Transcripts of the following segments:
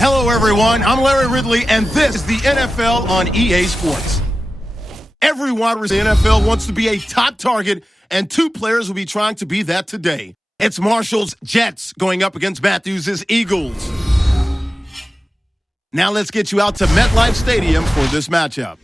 Hello, everyone. I'm Larry Ridley, and this is the NFL on EA Sports. Every wide receiver in the NFL wants to be a top target, and two players will be trying to be that today. It's Marshall's Jets going up against Matthews' Eagles. Now let's get you out to MetLife Stadium for this matchup.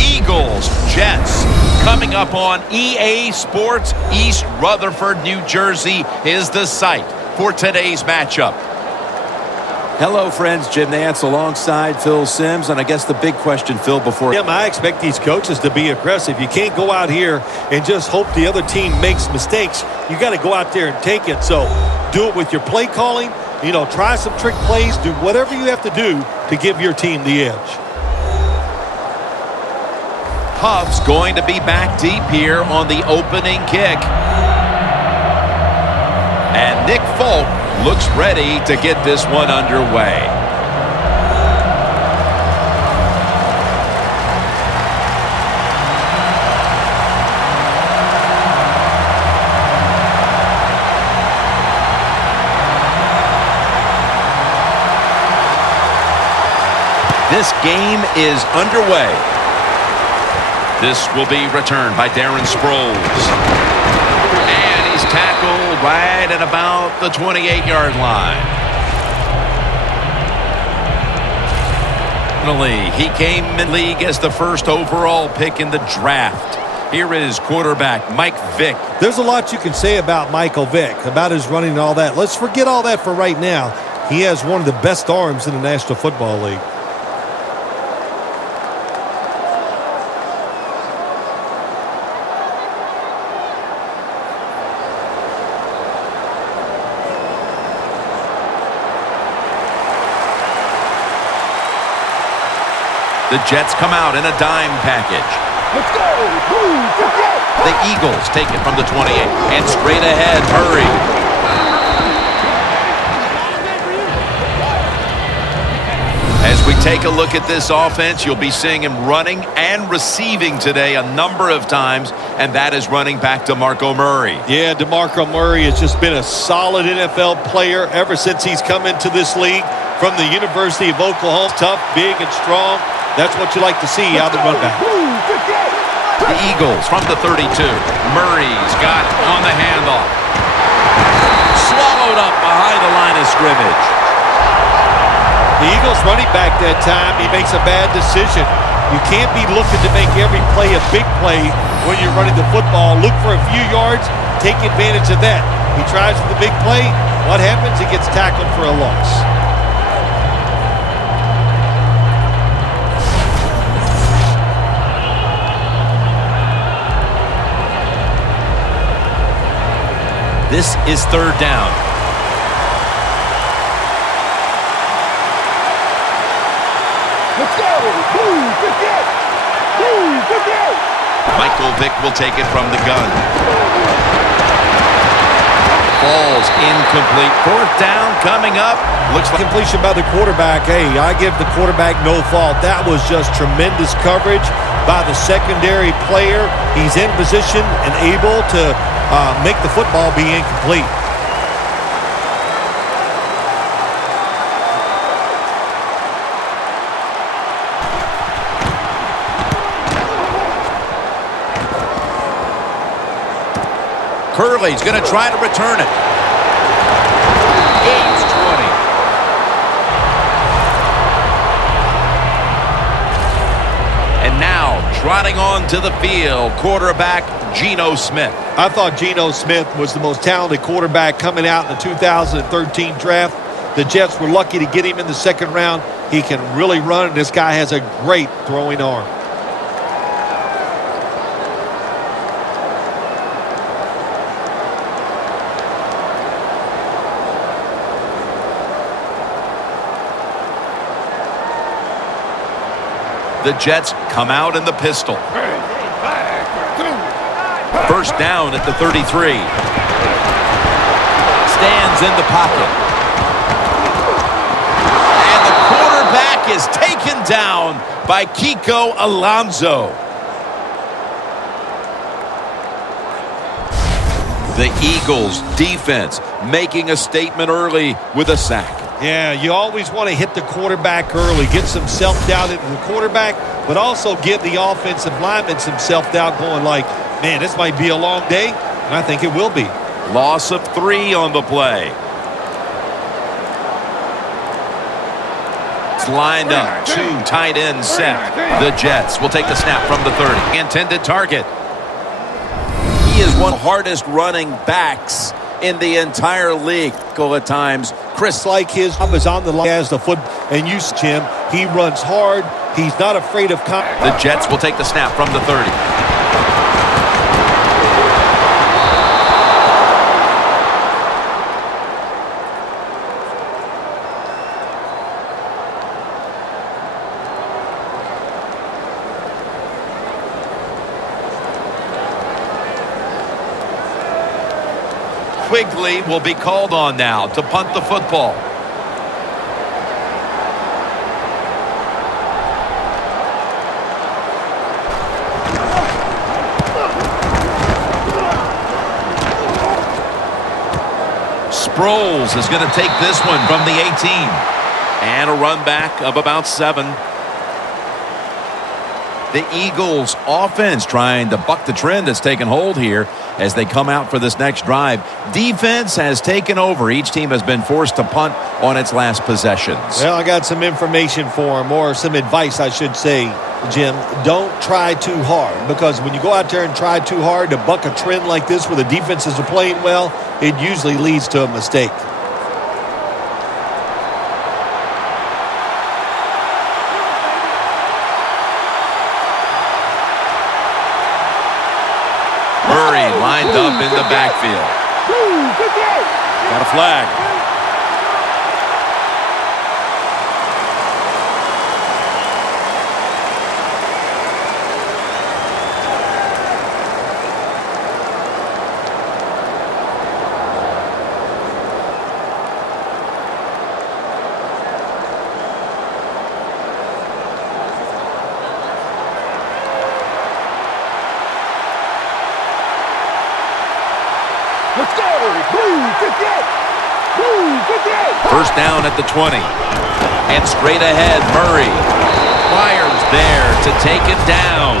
Eagles, Jets, coming up on EA Sports. East Rutherford, New Jersey is the site for today's matchup. Hello, friends. Jim Nantz alongside Phil Simms. And I guess the big question, Phil, before... Jim, I expect these coaches to be aggressive. You can't go out here and just hope the other team makes mistakes. You got to go out there and take it. So do it with your play calling. Try some trick plays. Do whatever you have to do to give your team the edge. Huff's going to be back deep here on the opening kick. And Nick Folk looks ready to get this one underway. This game is underway. This will be returned by Darren Sproles. And he's tackled right at about the 28-yard line. He came in league as the first overall pick in the draft. Here is quarterback Mike Vick. There's a lot you can say about Michael Vick, about his running and all that. Let's forget all that for right now. He has one of the best arms in the National Football League. The Jets come out in a dime package. Let's go! The Eagles take it from the 28 and straight ahead. Murray. As we take a look at this offense, you'll be seeing him running and receiving today a number of times, and that is running back to DeMarco Murray. Yeah, DeMarco Murray has just been a solid NFL player ever since he's come into this league from the University of Oklahoma. Tough, big, and strong. That's what you like to see out of the run back. The Eagles from the 32. Murray's got it on the handoff. Swallowed up behind the line of scrimmage. The Eagles running back that time, he makes a bad decision. You can't be looking to make every play a big play when you're running the football. Look for a few yards, take advantage of that. He tries for the big play. What happens? He gets tackled for a loss. This is third down. Let's go! Michael Vick will take it from the gun. Falls incomplete. Fourth down coming up. Looks like completion by the quarterback. Hey, I give the quarterback no fault. That was just tremendous coverage by the secondary player. He's in position and able to make the football be incomplete. Curley's going to try to return it. Gains 20. And now trotting on to the field, quarterback Geno Smith. I thought Geno Smith was the most talented quarterback coming out in the 2013 draft. The Jets were lucky to get him in the second round. He can really run, and this guy has a great throwing arm. The Jets come out in the pistol. First down at the 33. Stands in the pocket. And the quarterback is taken down by Kiko Alonso. The Eagles defense making a statement early with a sack. Yeah, you always want to hit the quarterback early, get some self-doubt into the quarterback, but also give the offensive lineman some self-doubt going like, man, this might be a long day, and I think it will be. Loss of 3 on the play. It's lined up. 2 tight ends set. The Jets will take the snap from the 30. Intended target. He is one of the hardest running backs in the entire league at times. Chris, like his job is on the line as the foot, and you see him. He runs hard. He's not afraid of The Jets will take the snap from the 30. Quigley will be called on now to punt the football. Sproles is going to take this one from the 18. And a run back of about 7. The Eagles offense trying to buck the trend that's taken hold here as they come out for this next drive. Defense has taken over. Each team has been forced to punt on its last possessions. Well, I got some information for him, or some advice, I should say, Jim. Don't try too hard, because when you go out there and try too hard to buck a trend like this where the defenses are playing well, it usually leads to a mistake. Lined up in the backfield. Got a flag. Let's go! Blue 58! Blue 58! First down at the 20. And straight ahead, Murray fires there to take it down.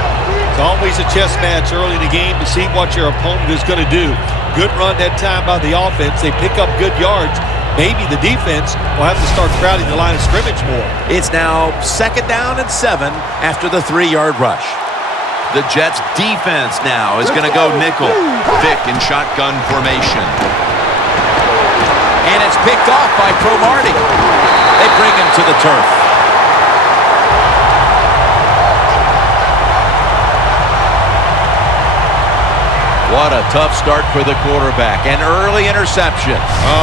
It's always a chess match early in the game to see what your opponent is going to do. Good run that time by the offense. They pick up good yards. Maybe the defense will have to start crowding the line of scrimmage more. It's now 2nd down and 7 after the 3-yard rush. The Jets defense now is going to go nickel. Vick in shotgun formation. And it's picked off by Cromartie. They bring him to the turf. What a tough start for the quarterback. An early interception.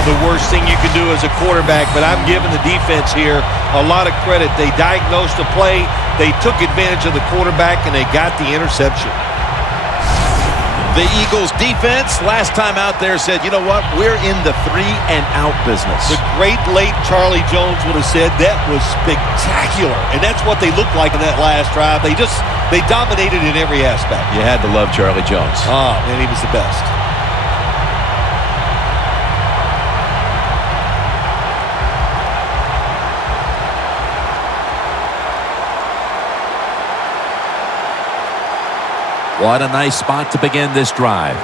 The worst thing you can do as a quarterback, but I'm giving the defense here a lot of credit. They diagnosed the play, they took advantage of the quarterback, and they got the interception. The Eagles defense last time out there said, you know what, we're in the 3-and-out business. The great late Charlie Jones would have said that was spectacular, and that's what they looked like in that last drive. They dominated in every aspect. You had to love Charlie Jones. Oh, man, he was the best. What a nice spot to begin this drive.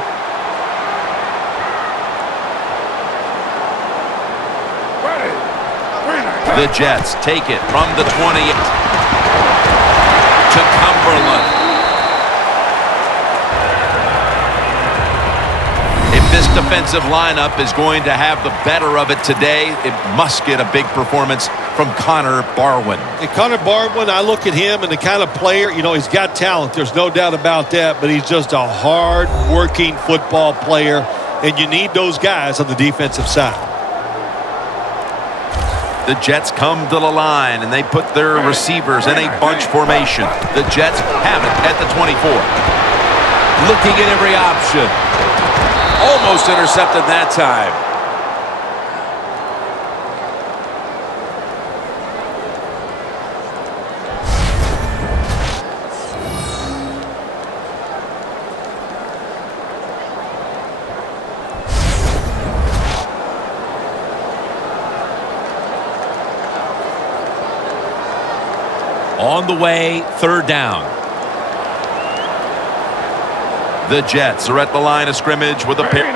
The Jets take it from the 20 to Cumberland. If this defensive lineup is going to have the better of it today, it must get a big performance from Connor Barwin. And Connor Barwin, I look at him and the kind of player, he's got talent. There's no doubt about that, but he's just a hard-working football player, and you need those guys on the defensive side. The Jets come to the line, and they put their receivers in a bunch formation. The Jets have it at the 24. Looking at every option. Almost intercepted that time. On the way, third down. The Jets are at the line of scrimmage with a pair.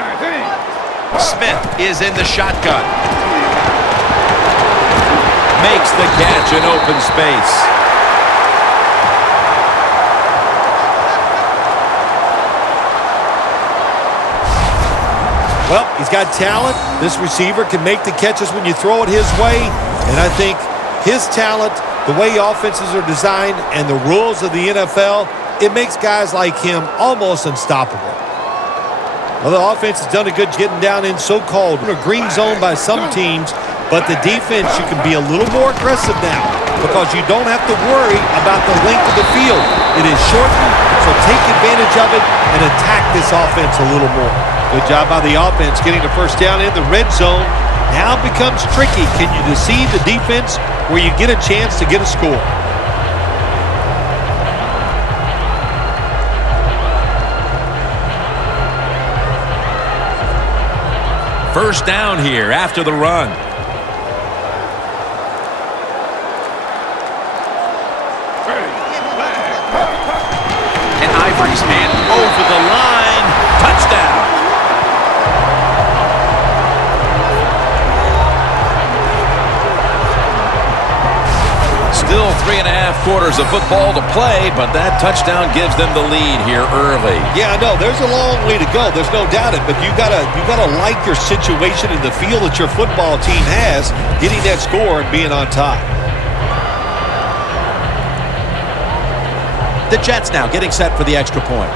Smith is in the shotgun. Makes the catch in open space. Well, he's got talent. This receiver can make the catches when you throw it his way. And I think his talent, the way offenses are designed, and the rules of the NFL, it makes guys like him almost unstoppable. Well, the offense has done a good getting down in so-called green zone by some teams, but the defense, you can be a little more aggressive now because you don't have to worry about the length of the field. It is shortened, so take advantage of it and attack this offense a little more. Good job by the offense getting the first down in the red zone. Now it becomes tricky. Can you deceive the defense where you get a chance to get a score? First down here after the run. And Ivory's man over the line. Touchdown. Still 3.5 quarters of football to play, but that touchdown gives them the lead here early. Yeah, I know. There's a long way to go. There's no doubt it. But you gotta like your situation and the feel that your football team has, getting that score and being on top. The Jets now getting set for the extra point.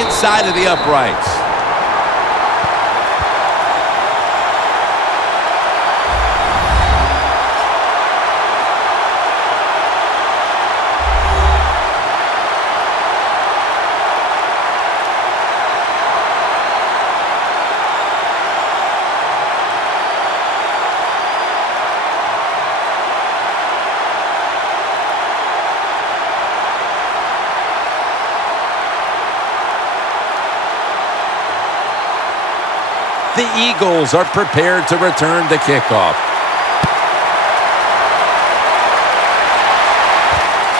Inside of the uprights. The Eagles are prepared to return the kickoff.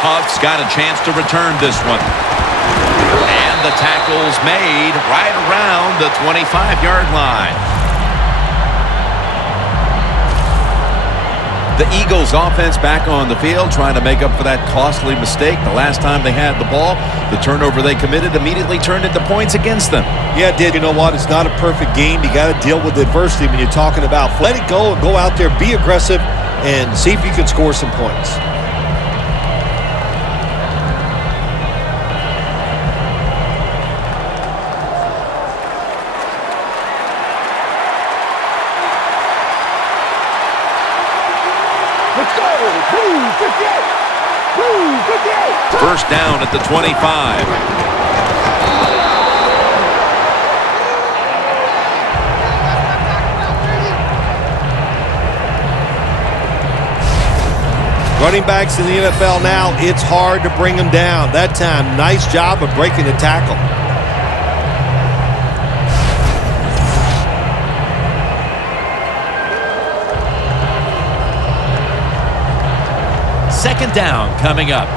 Huff's got a chance to return this one. And the tackle's made right around the 25-yard line. The Eagles offense back on the field trying to make up for that costly mistake. The last time they had the ball, the turnover they committed immediately turned into points against them. Yeah, it did. You know what? It's not a perfect game. You got to deal with adversity when you're talking about let it go and go out there, be aggressive, and see if you can score some points. Let's go! Blue 58! Blue 58! First down at the 25. Running backs in the NFL now, it's hard to bring them down. That time, nice job of breaking the tackle. Second down coming up.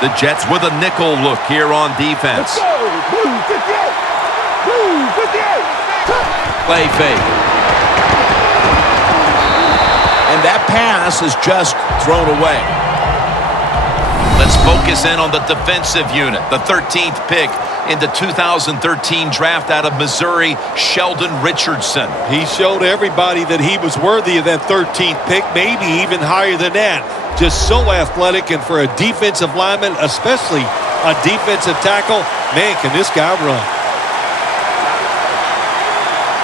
The Jets with a nickel look here on defense. Let's go! Blue 58! Blue 58! Play fake. And that pass is just thrown away. Let's focus in on the defensive unit. The 13th pick in the 2013 draft out of Missouri, Sheldon Richardson. He showed everybody that he was worthy of that 13th pick, maybe even higher than that. Just so athletic, and for a defensive lineman, especially a defensive tackle, man, can this guy run.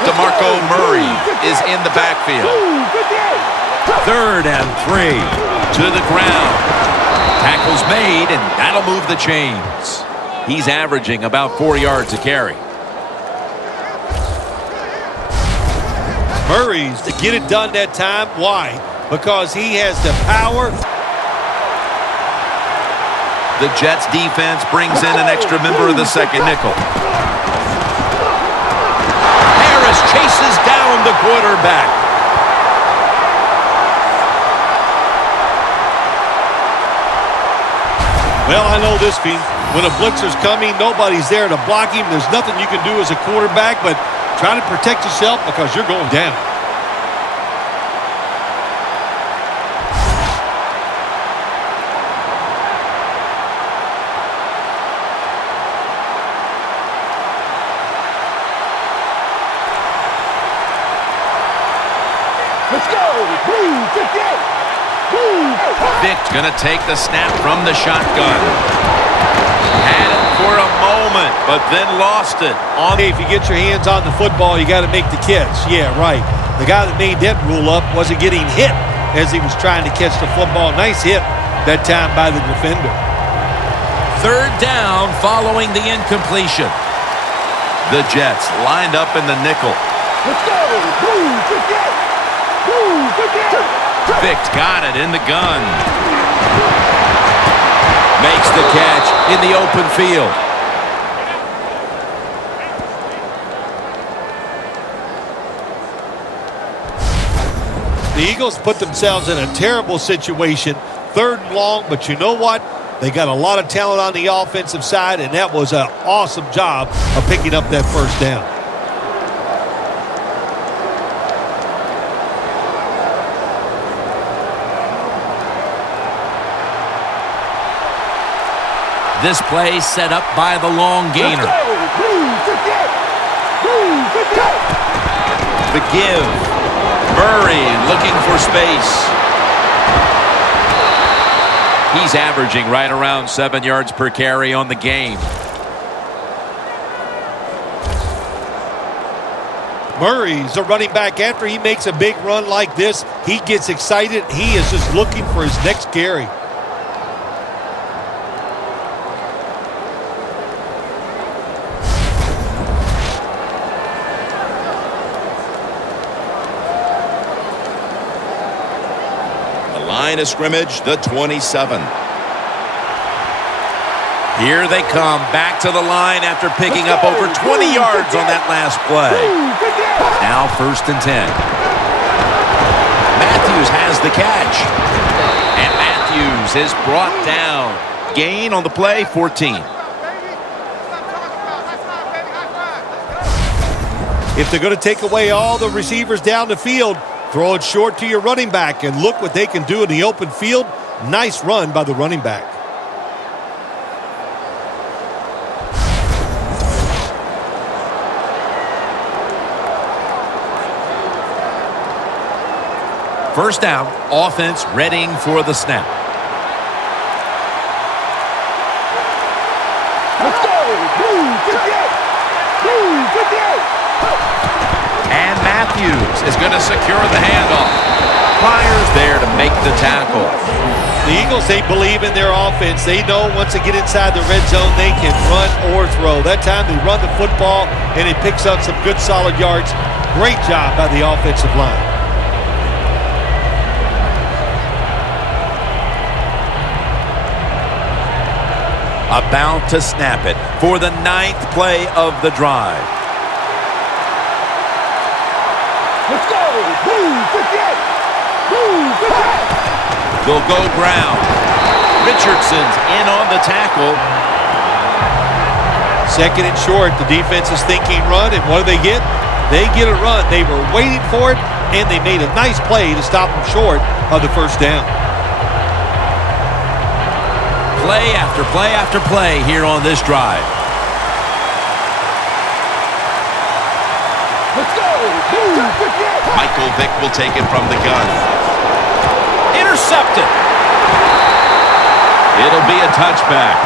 DeMarco Murray is in the backfield. Blue 58! 3rd and 3 to the ground. Tackle's made, and that'll move the chains. He's averaging about 4 yards a carry. Murray's to get it done that time. Why? Because he has the power. The Jets defense brings in an extra member of the second nickel. Harris chases quarterback. Well, I know this, Fee. When a blitzer's coming, nobody's there to block him. There's nothing you can do as a quarterback, but try to protect yourself because you're going down. Let's go. Blue 58. Vic's going to take the snap from the shotgun. Had it for a moment, but then lost it. If you get your hands on the football, you got to make the catch. Yeah, right. The guy that made that rule up wasn't getting hit as he was trying to catch the football. Nice hit that time by the defender. Third down following the incompletion. The Jets lined up in the nickel. Let's go. Blue 58. Blue 58. Vic's got it in the gun. Makes the catch in the open field. The Eagles put themselves in a terrible situation. 3rd and long, but you know what? They got a lot of talent on the offensive side, and that was an awesome job of picking up that first down. This play set up by the long gainer. The give. Murray looking for space. He's averaging right around 7 yards per carry on the game. Murray's a running back. After he makes a big run like this, he gets excited. He is just looking for his next carry. Line of scrimmage, the 27. Here they come back to the line after picking up over 20 yards on that last play. Now 1st and 10. Matthews has the catch. And Matthews is brought down. Gain on the play, 14. If they're going to take away all the receivers down the field, throw it short to your running back, and look what they can do in the open field. Nice run by the running back. First down, offense readying for the snap. Let's go. Blue 58. Blue 58. And Matthews is going to secure the handoff. Myers there to make the tackle. The Eagles, they believe in their offense. They know once they get inside the red zone, they can run or throw. That time they run the football, and it picks up some good solid yards. Great job by the offensive line. About to snap it for the 9th play of the drive. Let's go. Blue 58. Blue 58. They'll go ground. Richardson's in on the tackle. 2nd and short. The defense is thinking run, and what do they get? They get a run. They were waiting for it, and they made a nice play to stop them short of the first down. Play after play after play here on this drive. Let's go. Blue 58. Michael Vick will take it from the gun. Intercepted. It'll be a touchback.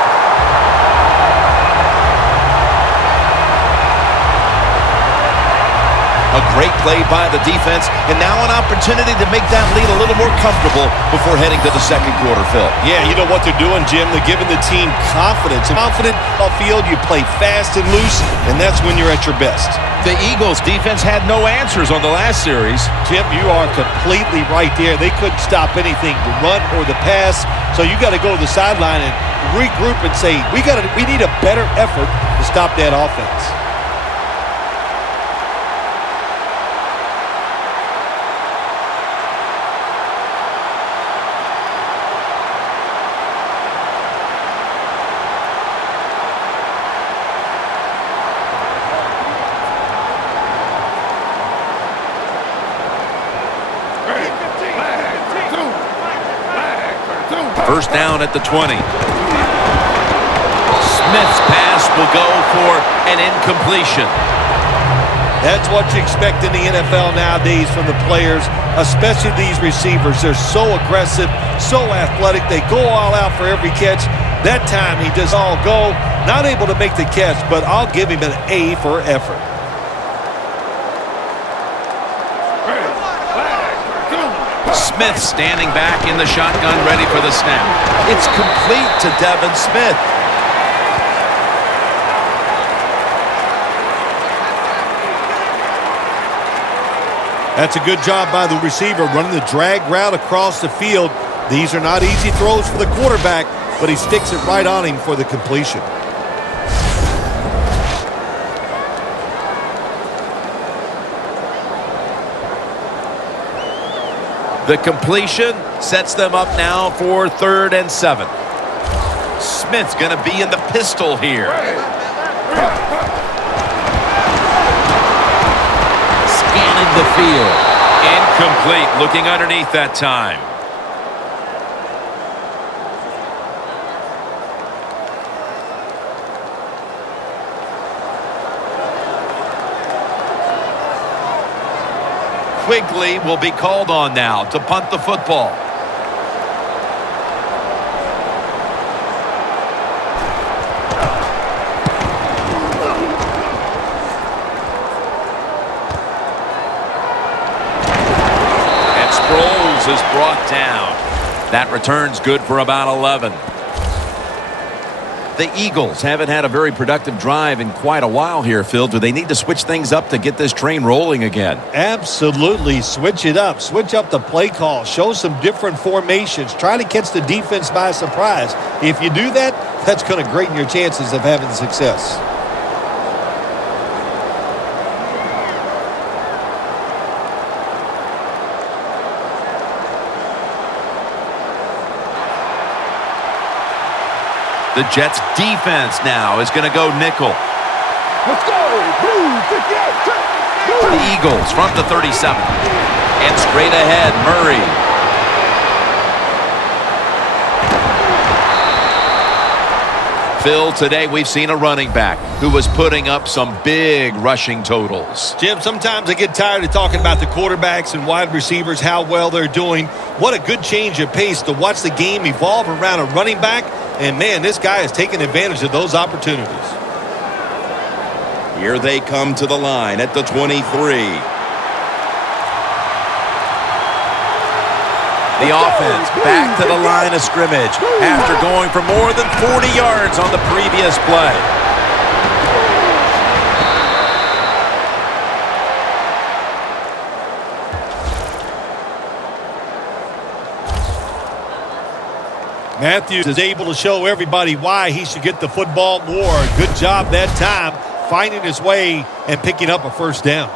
A great play by the defense, and now an opportunity to make that lead a little more comfortable before heading to the 2nd quarter, Phil. Yeah, you know what they're doing, Jim? They're giving the team confidence. Confident off field, you play fast and loose, and that's when you're at your best. The Eagles defense had no answers on the last series. Jim, you are completely right there. They couldn't stop anything, the run or the pass, so you got to go to the sideline and regroup and say, we need a better effort to stop that offense. First down at the 20. Smith's pass will go for an incompletion. That's what you expect in the NFL nowadays from the players, especially these receivers. They're so aggressive, so athletic. They go all out for every catch. That time he does all go. Not able to make the catch, but I'll give him an A for effort. Smith standing back in the shotgun, ready for the snap. It's complete to Devin Smith. That's a good job by the receiver, running the drag route across the field. These are not easy throws for the quarterback, but he sticks it right on him for the completion. The completion sets them up now for 3rd and 7. Smith's going to be in the pistol here. Scanning the field. Incomplete, looking underneath that time. Quigley will be called on now to punt the football. And Sproles is brought down. That return's good for about 11. The Eagles haven't had a very productive drive in quite a while here, Phil. Do they need to switch things up to get this train rolling again? Absolutely. Switch it up. Switch up the play call. Show some different formations. Try to catch the defense by surprise. If you do that, that's going to greaten your chances of having success. The Jets defense now is going to go nickel. Let's go. Blue, The Eagles from the 37. And straight ahead, Murray. Phil, today we've seen a running back who was putting up some big rushing totals. Jim, sometimes I get tired of talking about the quarterbacks and wide receivers, how well they're doing. What a good change of pace to watch the game evolve around a running back. And, man, this guy is taking advantage of those opportunities. Here they come to the line at the 23. The offense back to the line of scrimmage after going for more than 40 yards on the previous play. Matthews is able to show everybody why he should get the football more. Good job that time, finding his way and picking up a first down.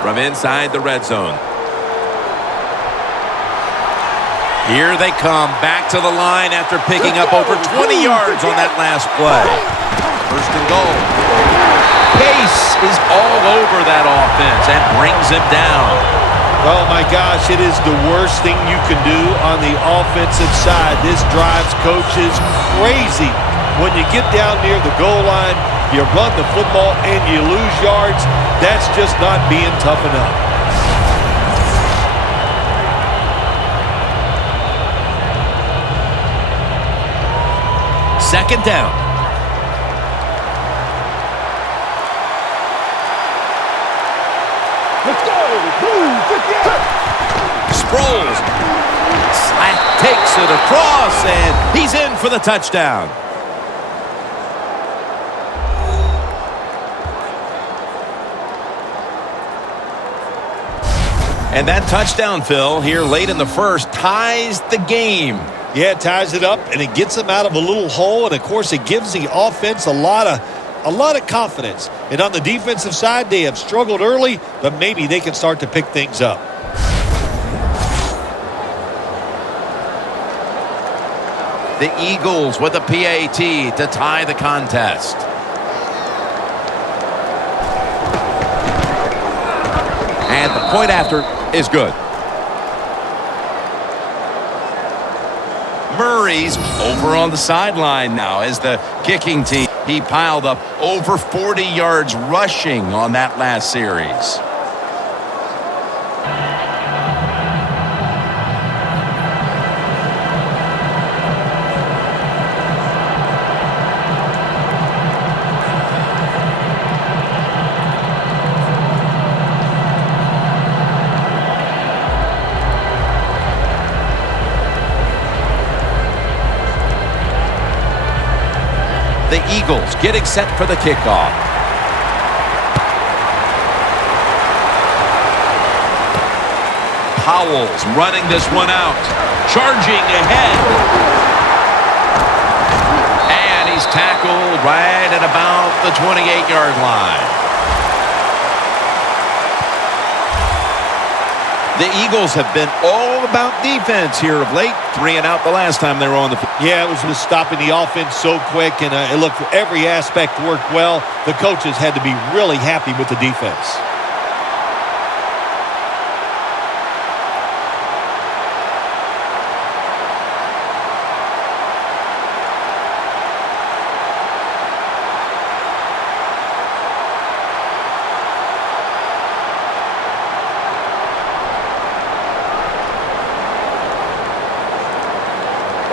From inside the red zone. Here they come back to the line after picking up over 20 yards on that last play. First and goal. Pace is all over that offense and brings him down. Oh, my gosh, it is the worst thing you can do on the offensive side. This drives coaches crazy. When you get down near the goal line, you run the football and you lose yards. That's just not being tough enough. Second down. Let's go. Blue, Sproles. Slack takes it across, and he's in for the touchdown. And that touchdown, Phil, here late in the first, ties the game. Yeah, it ties it up, and it gets them out of a little hole, and, of course, it gives the offense a lot of confidence. And on the defensive side, they have struggled early, but maybe they can start to pick things up. The Eagles with a PAT to tie the contest. And the point after is good. Murray's over on the sideline now as the kicking team. He piled up over 40 yards rushing on that last series. The Eagles getting set for the kickoff. Powell's running this one out. Charging ahead. And he's tackled right at about the 28-yard line. The Eagles have been all about defense here of late. 3 and out the last time they were on the field. Yeah, it was just stopping the offense so quick, and it looked every aspect worked well. The coaches had to be really happy with the defense.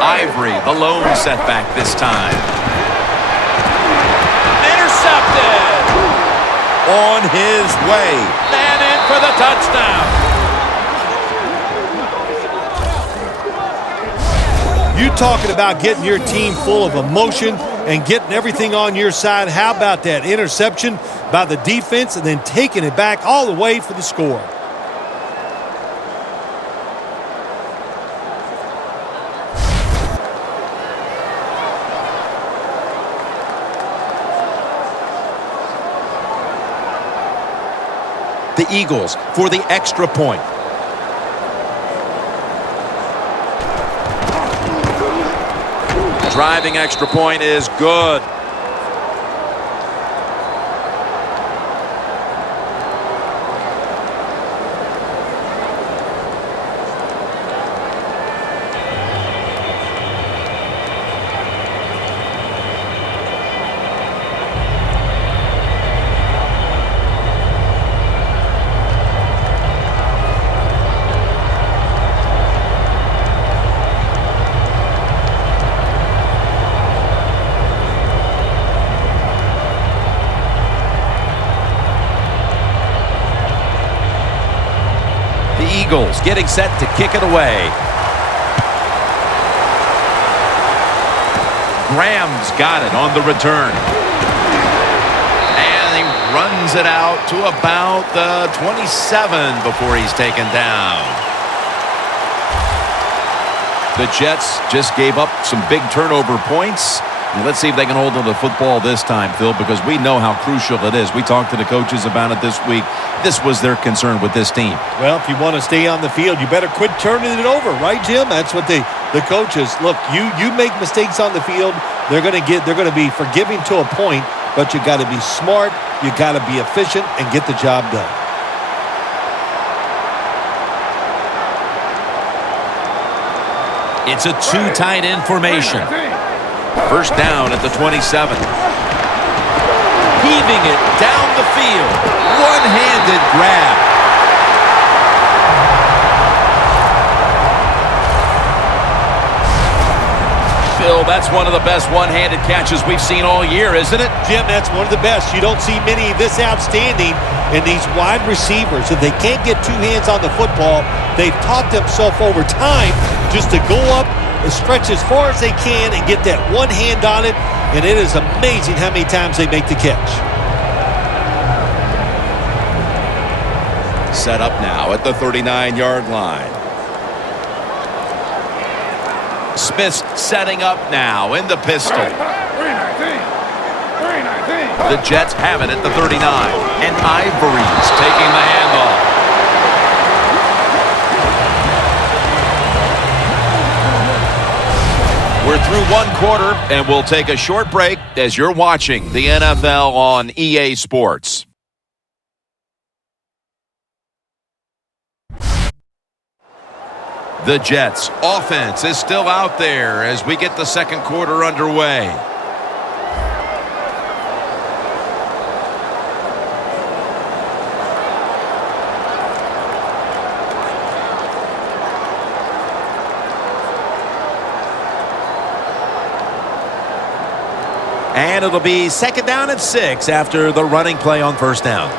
Ivory, the lone setback this time. Intercepted. On his way. And in for the touchdown. You talking about getting your team full of emotion and getting everything on your side. How about that interception by the defense and then taking it back all the way for the score? The Eagles for the extra point. Driving extra point is good. Eagles getting set to kick it away. Graham's got it on the return. And he runs it out to about the 27 before he's taken down. The Jets just gave up some big turnover points. And let's see if they can hold on to the football this time, Phil, because we know how crucial it is. We talked to the coaches about it this week. This was their concern with this team. Well, if you want to stay on the field, you better quit turning it over, right, Jim? That's what the coaches look. You make mistakes on the field, they're going to be forgiving to a point, but you got to be smart, you got to be efficient, and get the job done. It's a two tight end formation. First down at the 27. Heaving it down the field. One-handed grab. Phil, that's one of the best one-handed catches we've seen all year, isn't it? Jim, that's one of the best. You don't see many this outstanding in these wide receivers. If they can't get two hands on the football, they've taught themselves over time just to go up and stretch as far as they can and get that one hand on it, and it is amazing how many times they make the catch. Set up now at the 39-yard line. Smith's setting up now in the pistol. The Jets have it at the 39, and Ivory's taking the handoff. We're through one quarter, and we'll take a short break as you're watching the NFL on EA Sports. The Jets' offense is still out there as we get the second quarter underway. And it'll be second down and 6 after the running play on first down.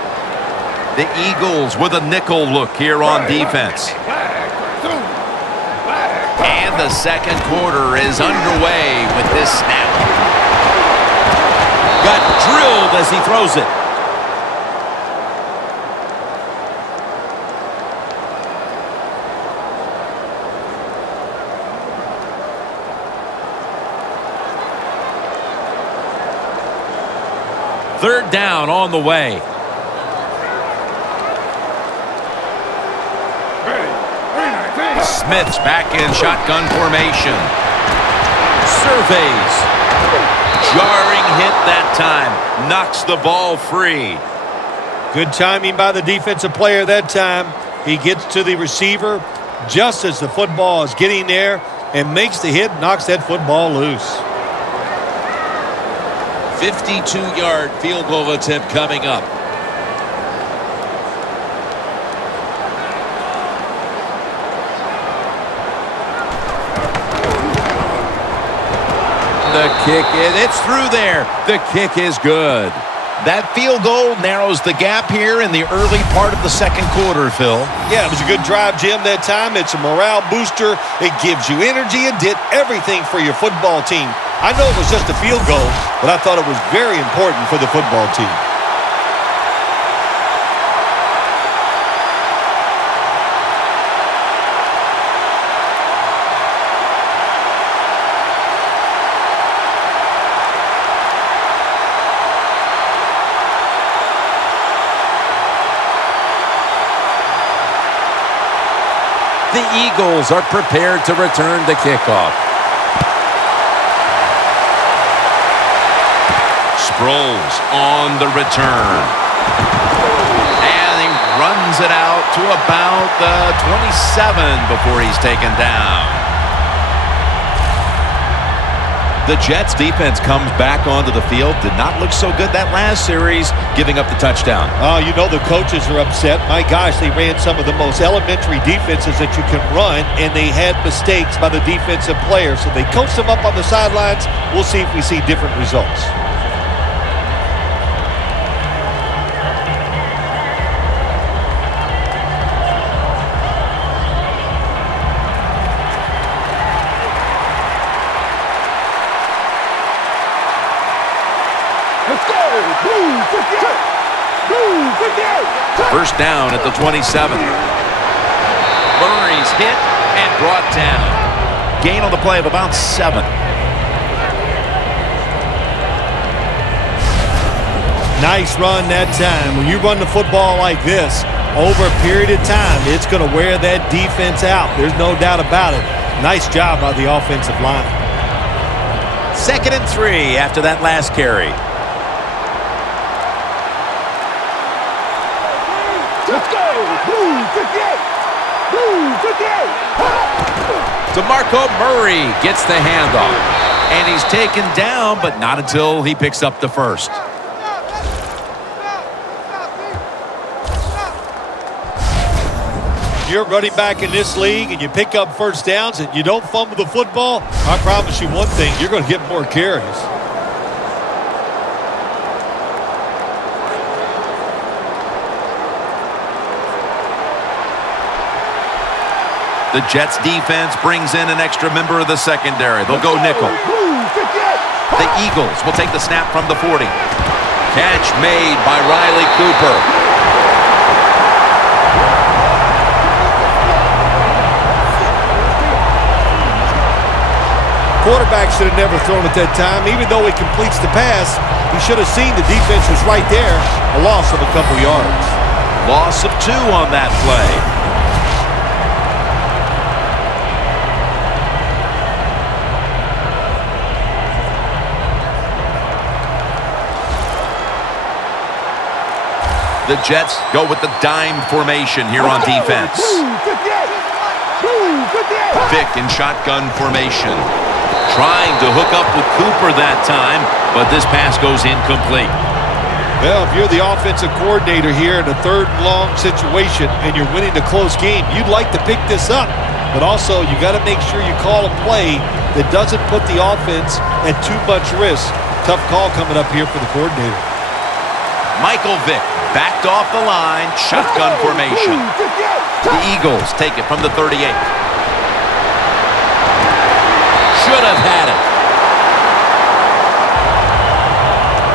The Eagles with a nickel look here on defense. And the second quarter is underway with this snap. Got drilled as he throws it. Third down on the way. Smith's back in shotgun formation. Surveys. Jarring hit that time. Knocks the ball free. Good timing by the defensive player that time. He gets to the receiver just as the football is getting there and makes the hit, knocks that football loose. 52-yard field goal attempt coming up. The kick, it's through there. The kick is good. That field goal narrows the gap here in the early part of the second quarter, Phil. Yeah, it was a good drive, Jim, that time. It's a morale booster. It gives you energy and did everything for your football team. I know it was just a field goal, but I thought it was very important for the football team. The Eagles are prepared to return the kickoff. Sproles on the return. And he runs it out to about the 27 before he's taken down. The Jets defense comes back onto the field. Did not look so good that last series, giving up the touchdown. Oh, you know the coaches are upset. My gosh, they ran some of the most elementary defenses that you can run, and they had mistakes by the defensive players. So they coached them up on the sidelines. We'll see if we see different results. First down at the 27. Murray's hit and brought down. Gain on the play of about 7. Nice run that time. When you run the football like this, over a period of time, it's going to wear that defense out. There's no doubt about it. Nice job by the offensive line. 2nd and 3 after that last carry. Let's go! Blue 58! Blue 58! DeMarco Murray gets the handoff. And he's taken down, but not until he picks up the first. You're running back in this league and you pick up first downs and you don't fumble the football, I promise you one thing, you're going to get more carries. The Jets defense brings in an extra member of the secondary. They'll go nickel. The Eagles will take the snap from the 40. Catch made by Riley Cooper. Quarterback should have never thrown at that time. Even though he completes the pass, he should have seen the defense was right there. A loss of a couple yards. Loss of 2 on that play. The Jets go with the dime formation here on defense. Vick in shotgun formation. Trying to hook up with Cooper that time, but this pass goes incomplete. Well, if you're the offensive coordinator here in a third and long situation and you're winning a close game, you'd like to pick this up. But also, you got to make sure you call a play that doesn't put the offense at too much risk. Tough call coming up here for the coordinator. Michael Vick backed off the line, shotgun formation. The Eagles take it from the 38. Should have had it.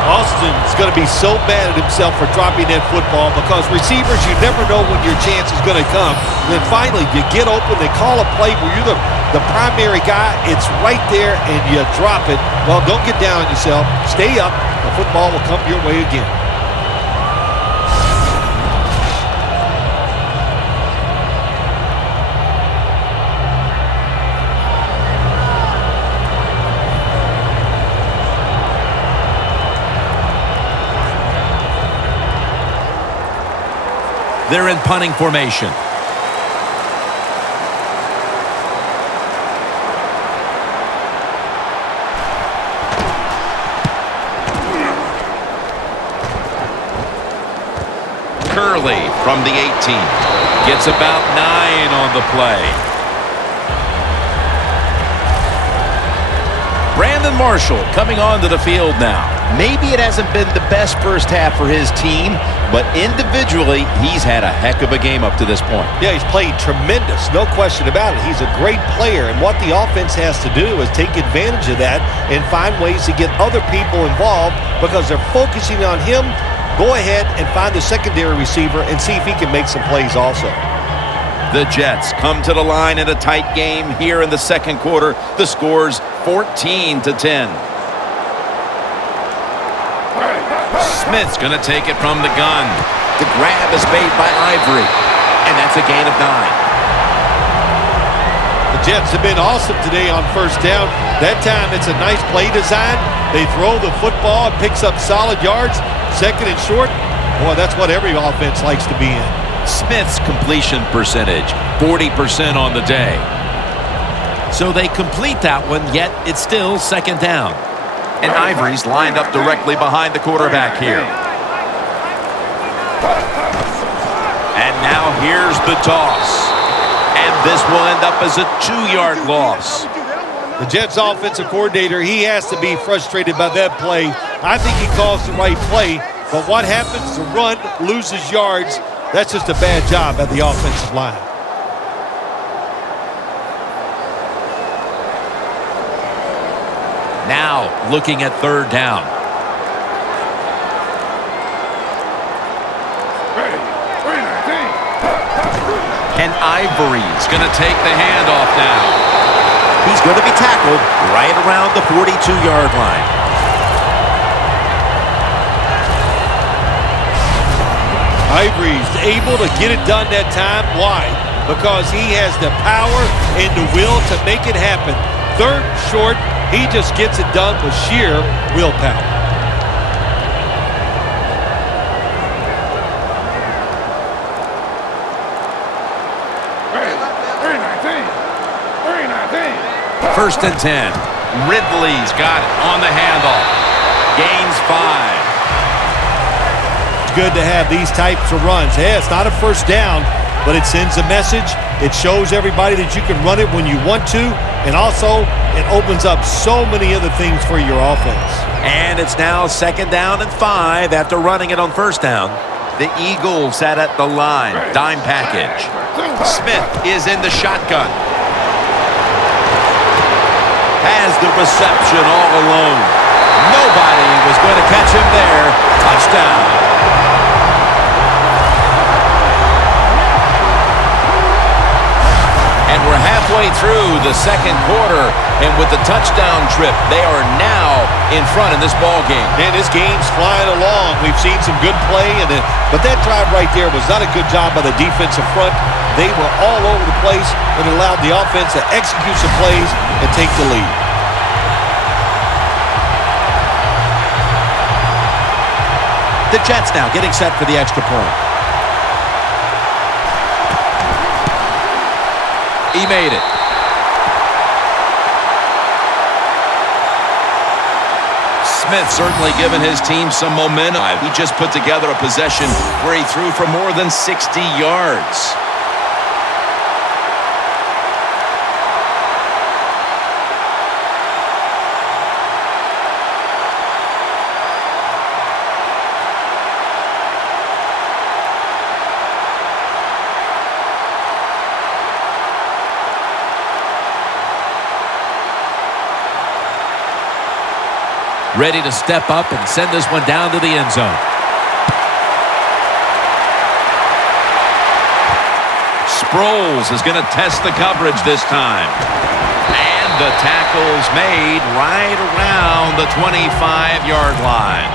Austin's going to be so mad at himself for dropping that football because receivers, you never know when your chance is going to come. And then finally, you get open, they call a play where you're the primary guy. It's right there, and you drop it. Well, don't get down on yourself. Stay up. The football will come your way again. They're in punting formation. Curley from the 18. Gets about 9 on the play. Brandon Marshall coming onto the field now. Maybe it hasn't been the best first half for his team, but individually, he's had a heck of a game up to this point. Yeah, he's played tremendous, no question about it. He's a great player, and what the offense has to do is take advantage of that and find ways to get other people involved because they're focusing on him. Go ahead and find the secondary receiver and see if he can make some plays also. The Jets come to the line in a tight game here in the second quarter. The score's 14-10. Smith's going to take it from the gun. The grab is made by Ivory, and that's a gain of 9. The Jets have been awesome today on first down. That time it's a nice play design. They throw the football, it picks up solid yards. Second and short, boy, that's what every offense likes to be in. Smith's completion percentage, 40% on the day. So they complete that one, yet it's still second down. And Ivory's lined up directly behind the quarterback here. And now here's the toss. And this will end up as a 2-yard loss. The Jets offensive coordinator, he has to be frustrated by that play. I think he calls the right play, but what happens? The run loses yards. That's just a bad job at the offensive line. Now looking at third down. And Ivory's going to take the handoff now. He's going to be tackled right around the 42-yard line. Ivory's able to get it done that time. Why? Because he has the power and the will to make it happen. Third and short, he just gets it done with sheer willpower. First and 10. Ridley's got it on the handoff. Gains 5. Good to have these types of runs. Hey, it's not a first down, but it sends a message. It shows everybody that you can run it when you want to, and also it opens up so many other things for your offense. And it's now second down and 5 after running it on first down. The Eagles sat at the line. Dime package. Smith is in the shotgun. Has the reception all alone. Nobody was going to catch him there. Touchdown. And we're halfway through the second quarter, and with the touchdown trip, they are now in front in this ball game. Man, this game's flying along. We've seen some good play, but that drive right there was not a good job by the defensive front. They were all over the place and allowed the offense to execute some plays and take the lead. The Jets now getting set for the extra point. He made it. Smith certainly given his team some momentum. He just put together a possession where he threw for more than 60 yards. Ready to step up and send this one down to the end zone. Sproles is going to test the coverage this time. And the tackle's made right around the 25-yard line.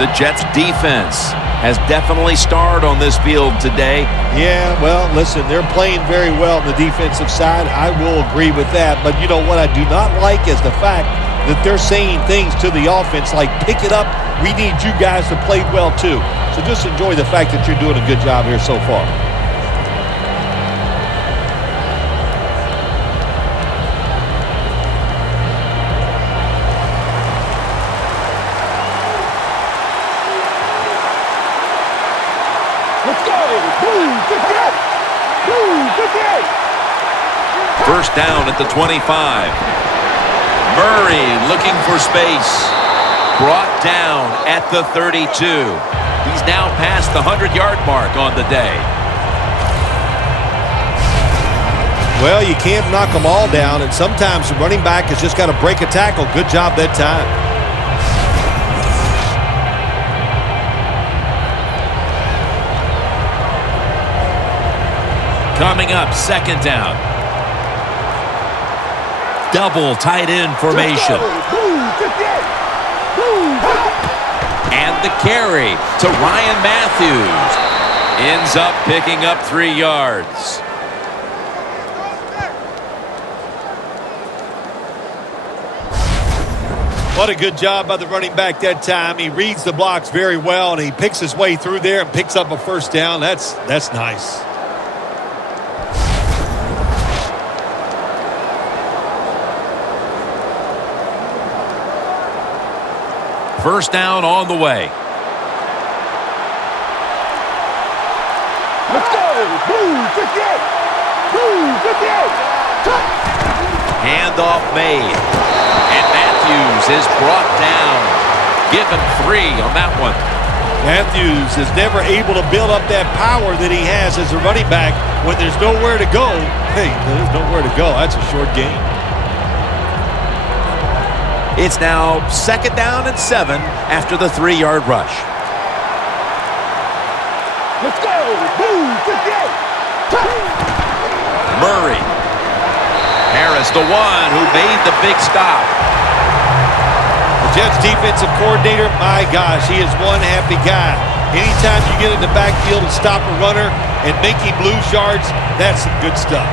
The Jets defense has definitely starred on this field today. Yeah, well, listen, they're playing very well on the defensive side. I will agree with that. But you know what I do not like is the fact that they're saying things to the offense like, pick it up, we need you guys to play well too. So just enjoy the fact that you're doing a good job here so far. Let's go. Boom, 58. Boom, 58. First down at the 25. Murray looking for space. Brought down at the 32. He's now past the 100-yard mark on the day. Well, you can't knock them all down, and sometimes the running back has just got to break a tackle. Good job that time. Coming up, second down. Double tight end formation. And the carry to Ryan Matthews. Ends up picking up 3 yards. What a good job by the running back that time. He reads the blocks very well, and he picks his way through there and picks up a first down. That's nice. First down on the way. Let's go. Boom, 58. Boom, 58. Handoff made. And Matthews is brought down. Given 3 on that one. Matthews is never able to build up that power that he has as a running back when there's nowhere to go. Hey, there's nowhere to go. That's a short game. It's now second down and 7 after the 3-yard rush. Let's go. Boom, 58. Murray. Harris, the one who made the big stop. The Jets defensive coordinator, my gosh, he is one happy guy. Anytime you get in the backfield and stop a runner and make him lose yards, that's some good stuff.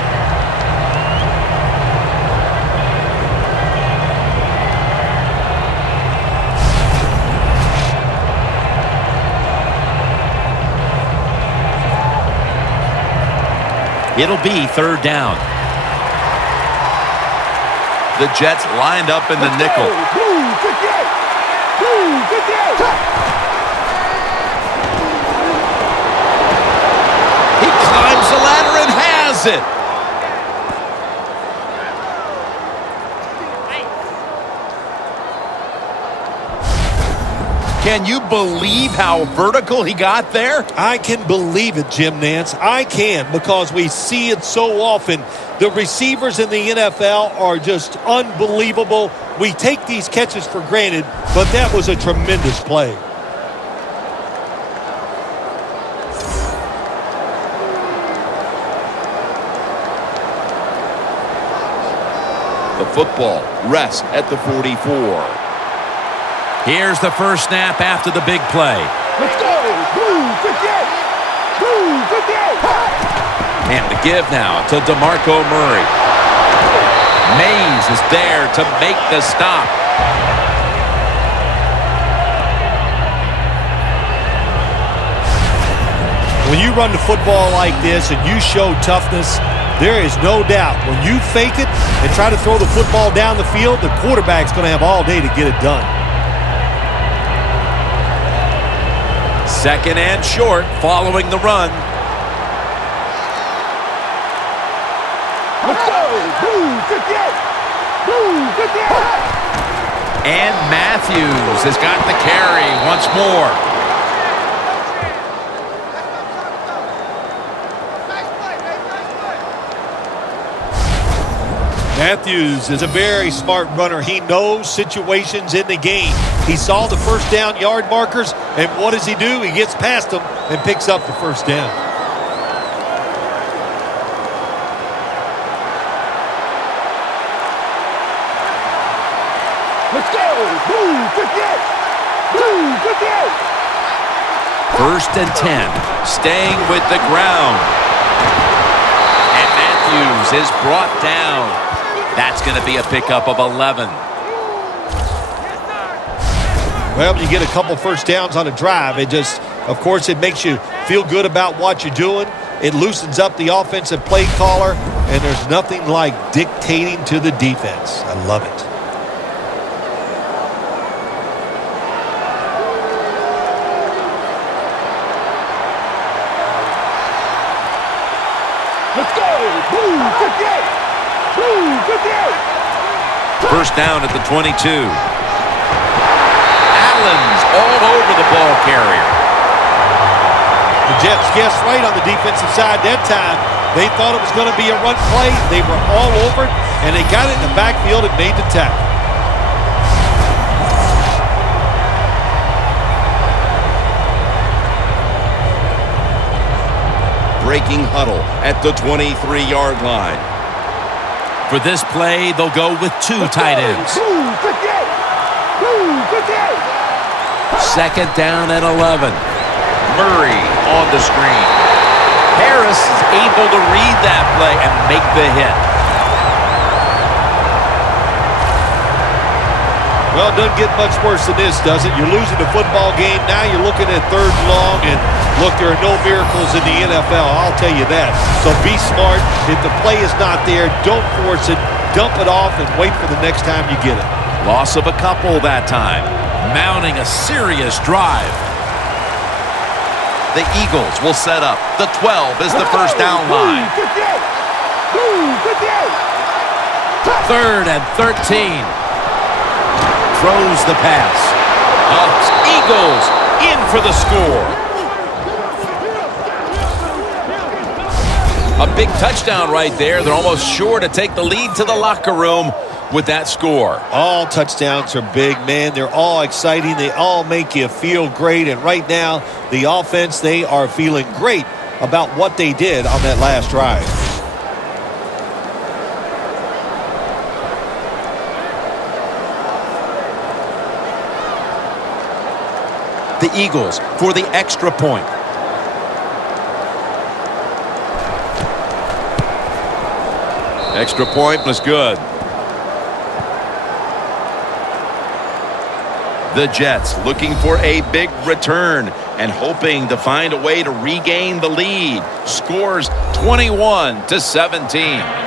It'll be third down. The Jets lined up in the nickel. Boom, 58. Boom, 58. He climbs the ladder and has it. Can you believe how vertical he got there? I can believe it, Jim Nance. I can, because we see it so often. The receivers in the NFL are just unbelievable. We take these catches for granted, but that was a tremendous play. The football rests at the 44. Here's the first snap after the big play. Let's go. Boom, 58. Boom, 58. And the give now to DeMarco Murray. Mays is there to make the stop. When you run the football like this and you show toughness, there is no doubt when you fake it and try to throw the football down the field, the quarterback's going to have all day to get it done. Second and short following the run. Let's go. Boom, 58. Boom, 58. And Matthews has got the carry once more. Matthews is a very smart runner. He knows situations in the game. He saw the first down yard markers, and what does he do? He gets past them and picks up the first down. Let's go. Boom, 58. Boom, 58. First and 10, staying with the ground. And Matthews is brought down. That's going to be a pickup of 11. Well, you get a couple first downs on a drive. It just, of course, it makes you feel good about what you're doing. It loosens up the offensive play caller, and there's nothing like dictating to the defense. I love it. Let's go. Boom, 58. Boom, 58. First down at the 22. Allen's all over the ball carrier. The Jets guessed right on the defensive side that time. They thought it was going to be a run play. They were all over it, and they got it in the backfield and made the tackle. Breaking huddle at the 23-yard line. For this play, they'll go with two tight ends. Boom, 58. Boom, 58. Second down and 11. Murray on the screen. Harris is able to read that play and make the hit. Well, it doesn't get much worse than this, does it? You're losing the football game. Now you're looking at third and long, and look, there are no miracles in the NFL. I'll tell you that. So be smart. If the play is not there, don't force it. Dump it off and wait for the next time you get it. Loss of a couple that time. Mounting a serious drive. The Eagles will set up. The 12 is the first down line. Boom, 58. Third and 13. Throws the pass. Eagles in for the score. A big touchdown right there. They're almost sure to take the lead to the locker room with that score. All touchdowns are big, man. They're all exciting. They all make you feel great. And right now, the offense, they are feeling great about what they did on that last drive. The Eagles for the extra point. Extra point was good. The Jets looking for a big return and hoping to find a way to regain the lead. Scores 21-17.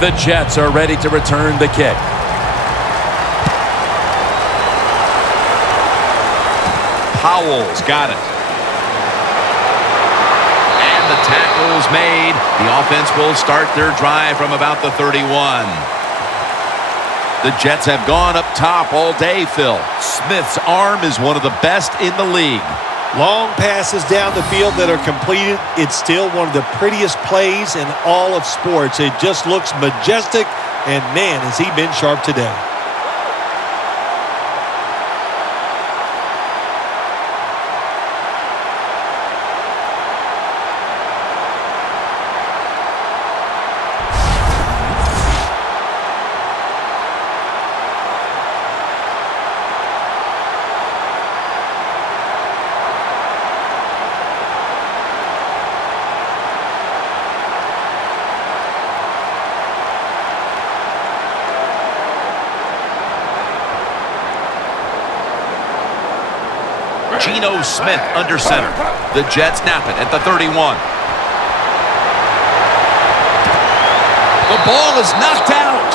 The Jets are ready to return the kick. Powell's got it. And the tackle's made. The offense will start their drive from about the 31. The Jets have gone up top all day, Phil. Smith's arm is one of the best in the league. Long passes down the field that are completed. It's still one of the prettiest plays in all of sports. It just looks majestic, and man, has he been sharp today. Geno Smith under center. The Jets snap it at the 31. The ball is knocked out.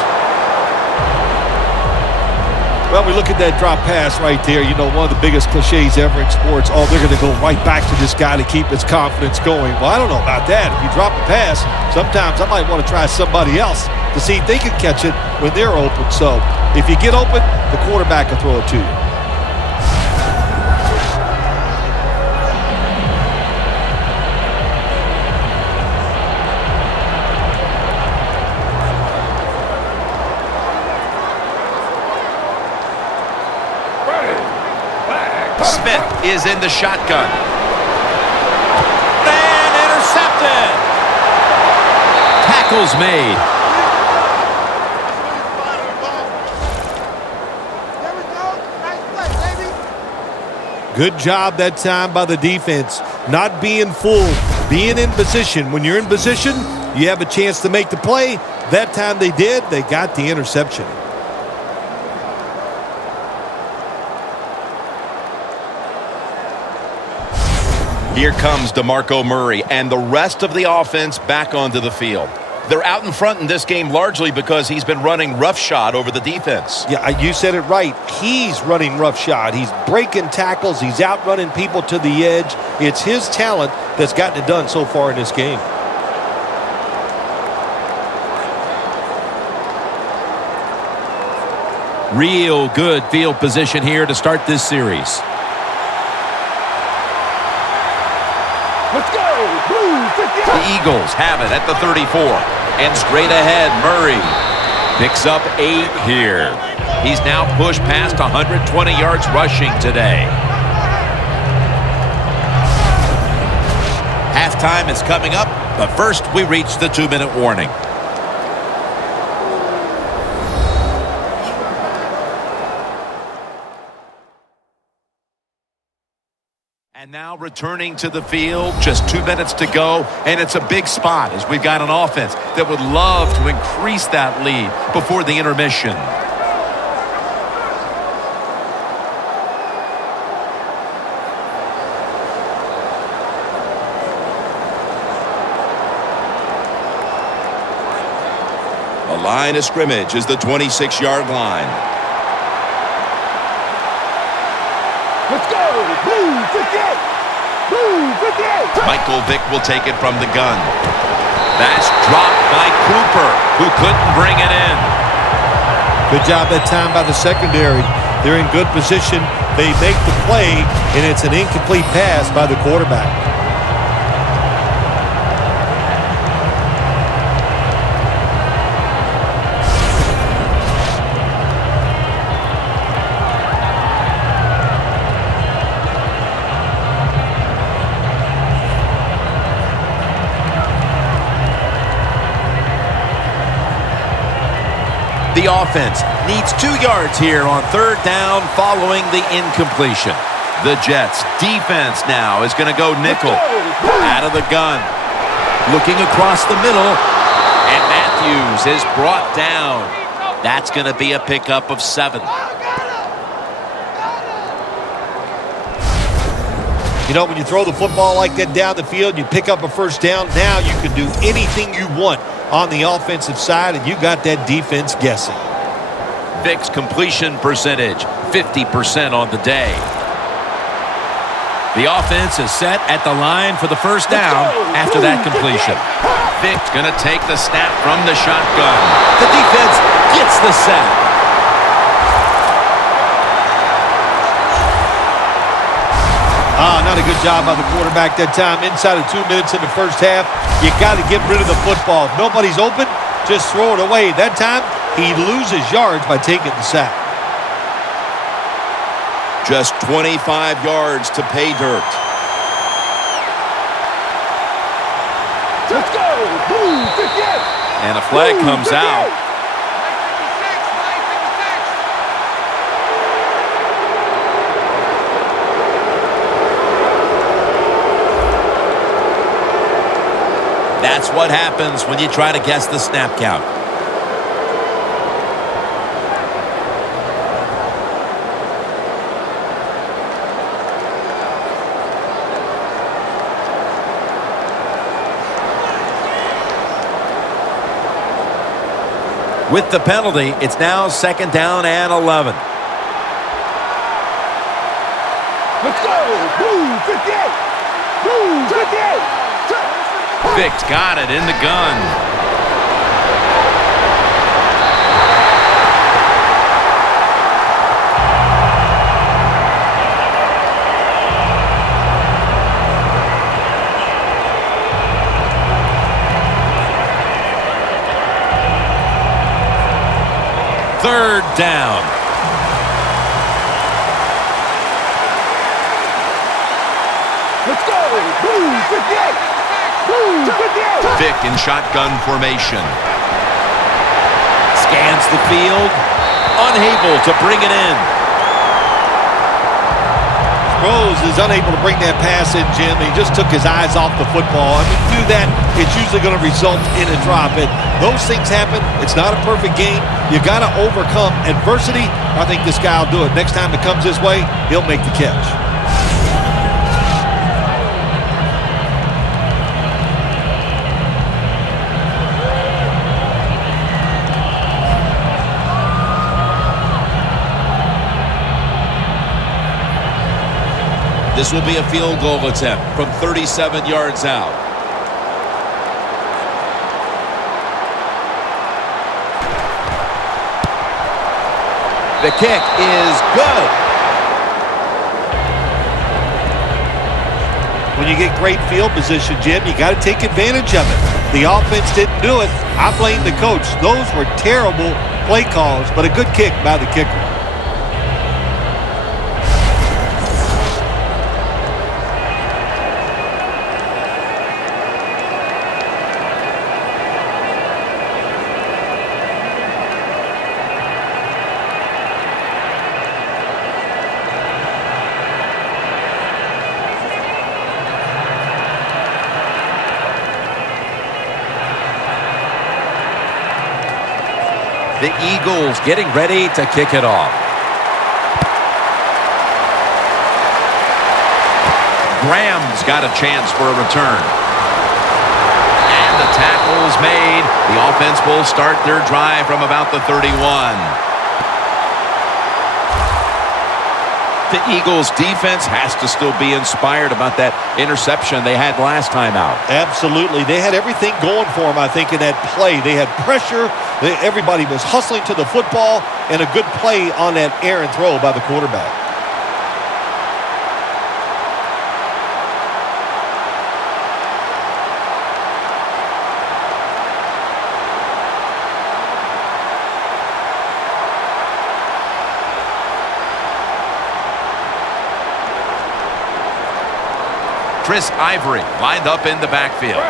Well, we look at that drop pass right there. You know, one of the biggest cliches ever in sports. Oh, they're going to go right back to this guy to keep his confidence going. Well, I don't know about that. If you drop a pass, sometimes I might want to try somebody else to see if they can catch it when they're open. So if you get open, the quarterback will throw it to you. Smith is in the shotgun. And intercepted. Tackles made. Good job that time by the defense. Not being fooled, being in position. When you're in position, you have a chance to make the play. That time they did. They got the interception. Here comes DeMarco Murray and the rest of the offense back onto the field. They're out in front in this game largely because he's been running roughshod over the defense. Yeah, you said it right. He's running roughshod. He's breaking tackles. He's outrunning people to the edge. It's his talent that's gotten it done so far in this game. Real good field position here to start this series. Let's go! Blue 58! The Eagles have it at the 34. And straight ahead, Murray picks up 8 here. He's now pushed past 120 yards rushing today. Halftime is coming up, but first we reach the 2-minute warning. And now returning to the field, just 2 minutes to go, and it's a big spot as we've got an offense that would love to increase that lead before the intermission. The line of scrimmage is the 26-yard line. Let's go! Blue 58! Blue 58! Michael Vick will take it from the gun. That's dropped by Cooper, who couldn't bring it in. Good job that time by the secondary. They're in good position. They make the play, and it's an incomplete pass by the quarterback. The offense needs 2 yards here on 3rd down following the incompletion. The Jets defense now is going to go nickel out of the gun. Looking across the middle, and Matthews is brought down. That's going to be a pickup of 7. You know, when you throw the football like that down the field, you pick up a first down. Now you can do anything you want on the offensive side, and you got that defense guessing. Vick's completion percentage, 50% on the day. The offense is set at the line for the first down after that completion. Vick's going to take the snap from the shotgun. The defense gets the sack. Not a good job by the quarterback that time. Inside of 2 minutes in the first half, you got to get rid of the football. If nobody's open, just throw it away. That time, he loses yards by taking the sack. Just 25 yards to pay dirt. Let's go! Blue 58! And a flag comes out. That's what happens when you try to guess the snap count. With the penalty, it's now 2nd down and 11. Let's go. Blue 58. Blue 58. Vick's got it in the gun. Third down. Let's go. Blue 58. Blue 58. Vick in shotgun formation. Scans the field. Unable to bring it in. Rose is unable to bring that pass in, Jim. He just took his eyes off the football. I mean, do that, it's usually going to result in a drop. And those things happen. It's not a perfect game. You got to overcome adversity. I think this guy will do it. Next time it comes his way, he'll make the catch. This will be a field goal attempt from 37 yards out. The kick is good. When you get great field position, Jim, you got to take advantage of it. The offense didn't do it. I blame the coach. Those were terrible play calls, but a good kick by the kicker. The Eagles getting ready to kick it off. Graham's got a chance for a return. And the tackle's made. The offense will start their drive from about the 31. The Eagles defense has to still be inspired about that interception they had last time out. Absolutely. They had everything going for them, I think, in that play. They had pressure. Everybody was hustling to the football, and a good play on that errant throw by the quarterback. Chris Ivory lined up in the backfield.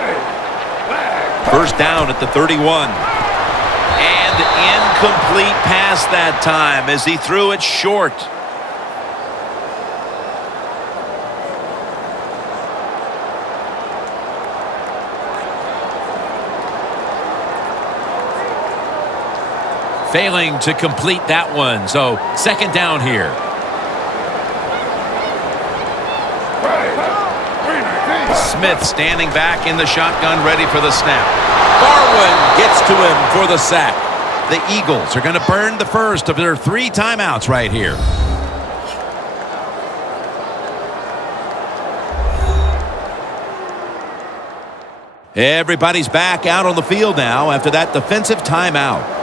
First down at the 31. And incomplete pass that time as he threw it short. Failing to complete that one, so 2nd down here. Smith standing back in the shotgun, ready for the snap. Barwin gets to him for the sack. The Eagles are going to burn the first of their 3 timeouts right here. Everybody's back out on the field now after that defensive timeout.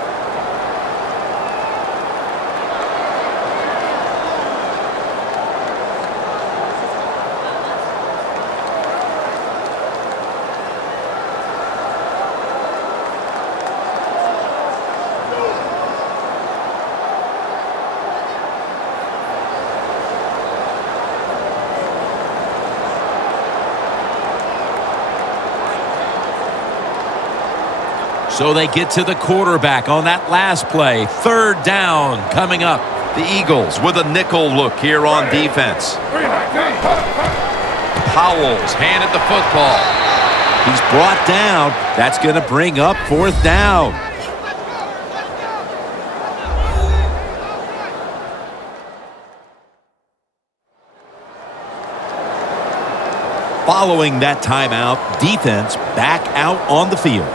So they get to the quarterback on that last play. 3rd down coming up. The Eagles with a nickel look here on defense. Powell's handed the football. He's brought down. That's going to bring up 4th down. Following that timeout, defense back out on the field.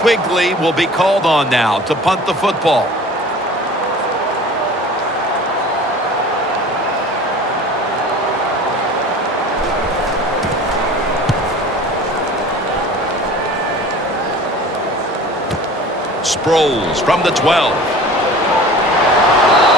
Quigley will be called on now to punt the football. Sproles from the 12.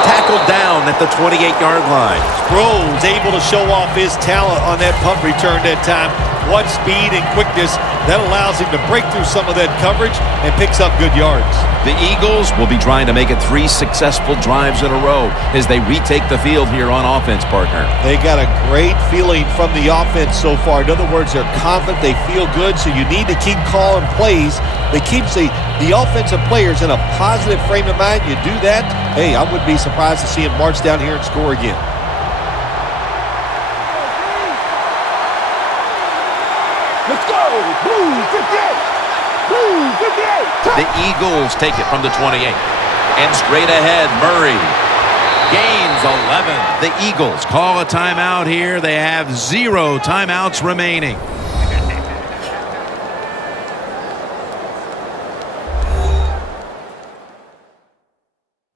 Tackled down at the 28-yard line. Sproles able to show off his talent on that punt return that time. What speed and quickness that allows him to break through some of that coverage and picks up good yards. The Eagles will be trying to make it 3 successful drives in a row as they retake the field here on offense, partner. They got a great feeling from the offense so far. In other words, they're confident, they feel good, so you need to keep calling plays that keeps the offensive players in a positive frame of mind. You do that, hey, I wouldn't be surprised to see him march down here and score again. Let's go! Blue 58! Blue 58! The Eagles take it from the 28. And straight ahead, Murray gains 11. The Eagles call a timeout here. They have 0 timeouts remaining.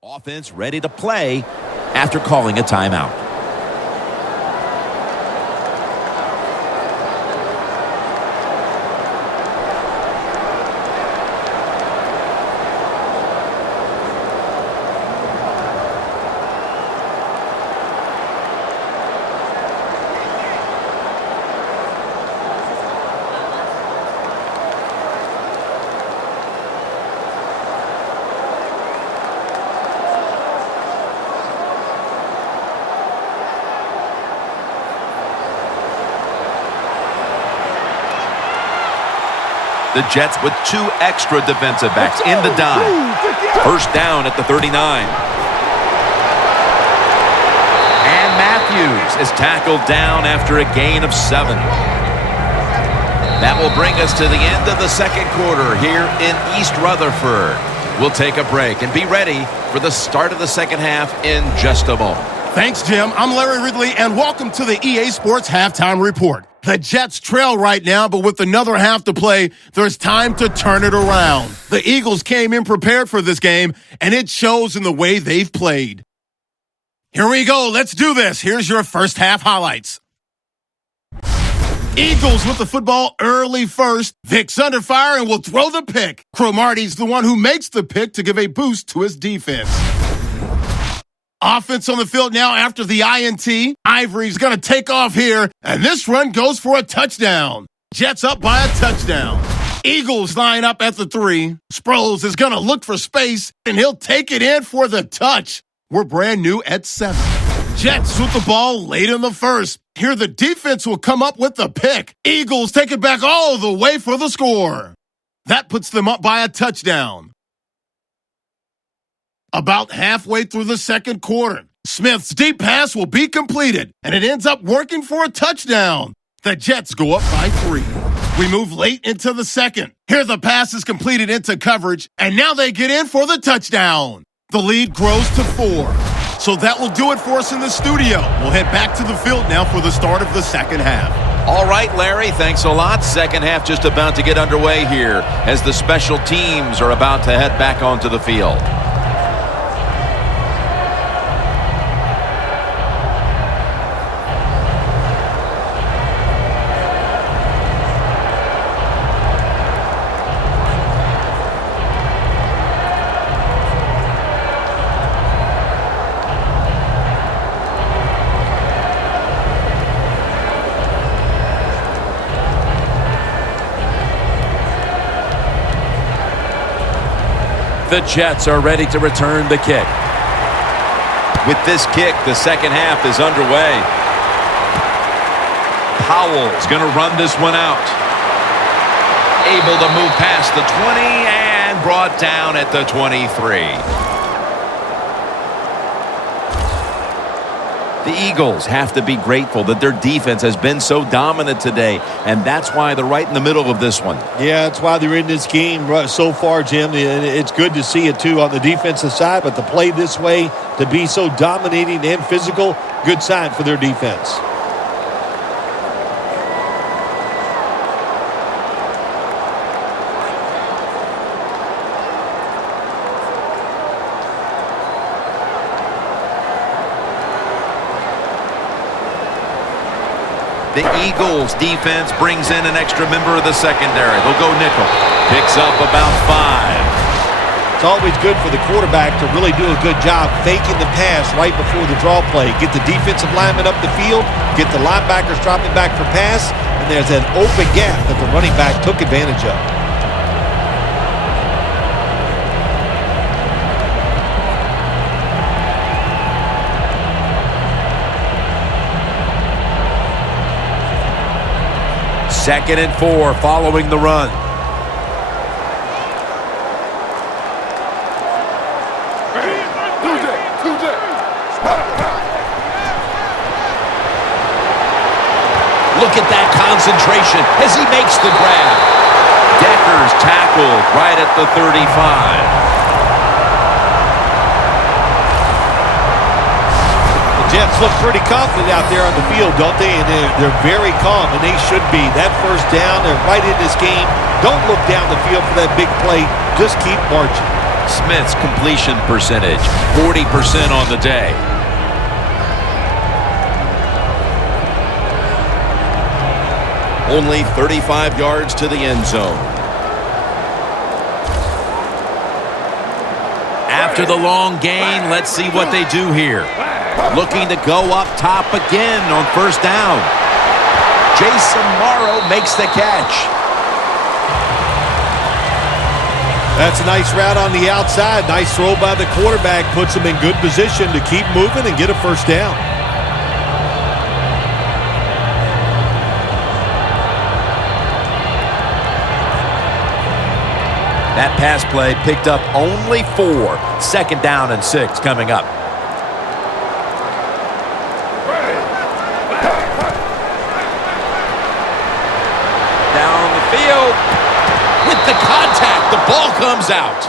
Offense ready to play after calling a timeout. The Jets with 2 extra defensive backs in the dime. First down at the 39. And Matthews is tackled down after a gain of 7. That will bring us to the end of the second quarter here in East Rutherford. We'll take a break and be ready for the start of the second half in just a moment. Thanks, Jim. I'm Larry Ridley, and welcome to the EA Sports Halftime Report. The Jets trail right now, but with another half to play, there's time to turn it around. The Eagles came in prepared for this game, and it shows in the way they've played. Here we go. Let's do this. Here's your first half highlights. Eagles with the football early first. Vic's under fire and will throw the pick. Cromartie's the one who makes the pick to give a boost to his defense. Offense on the field now after the INT. Ivory's going to take off here, and this run goes for a touchdown. Jets up by a touchdown. Eagles line up at the 3. Sproles is going to look for space, and he'll take it in for the touch. We're brand new at 7. Jets with the ball late in the first. Here the defense will come up with the pick. Eagles take it back all the way for the score. That puts them up by a touchdown. About halfway through the second quarter, Smith's deep pass will be completed, and it ends up working for a touchdown. The Jets go up by 3. We move late into the second. Here the pass is completed into coverage, and now they get in for the touchdown. The lead grows to 4. So that will do it for us in the studio. We'll head back to the field now for the start of the second half. All right, Larry, thanks a lot. Second half just about to get underway here as the special teams are about to head back onto the field. The Jets are ready to return the kick. With this kick, the second half is underway. Powell's going to run this one out. Able to move past the 20 and brought down at the 23. The Eagles have to be grateful that their defense has been so dominant today, and that's why they're right in the middle of this one. Yeah, that's why they're in this game so far, Jim. It's good to see it, too, on the defensive side, but to play this way, to be so dominating and physical, good sign for their defense. The Eagles defense brings in an extra member of the secondary. They'll go nickel. Picks up about 5. It's always good for the quarterback to really do a good job faking the pass right before the draw play. Get the defensive lineman up the field, get the linebackers dropping back for pass, and there's an open gap that the running back took advantage of. Second and 4 following the run. Look at that concentration as he makes the grab. Decker's tackled right at the 35. Jets look pretty confident out there on the field, don't they? And they're very calm, and they should be. That first down, they're right in this game. Don't look down the field for that big play. Just keep marching. Smith's completion percentage, 40% on the day. Only 35 yards to the end zone. After the long gain, let's see what they do here. Looking to go up top again on first down. Jason Morrow makes the catch. That's a nice route on the outside. Nice throw by the quarterback. Puts him in good position to keep moving and get a first down. That pass play picked up only 4. Second down and 6 coming up. Down the field. With the contact, the ball comes out.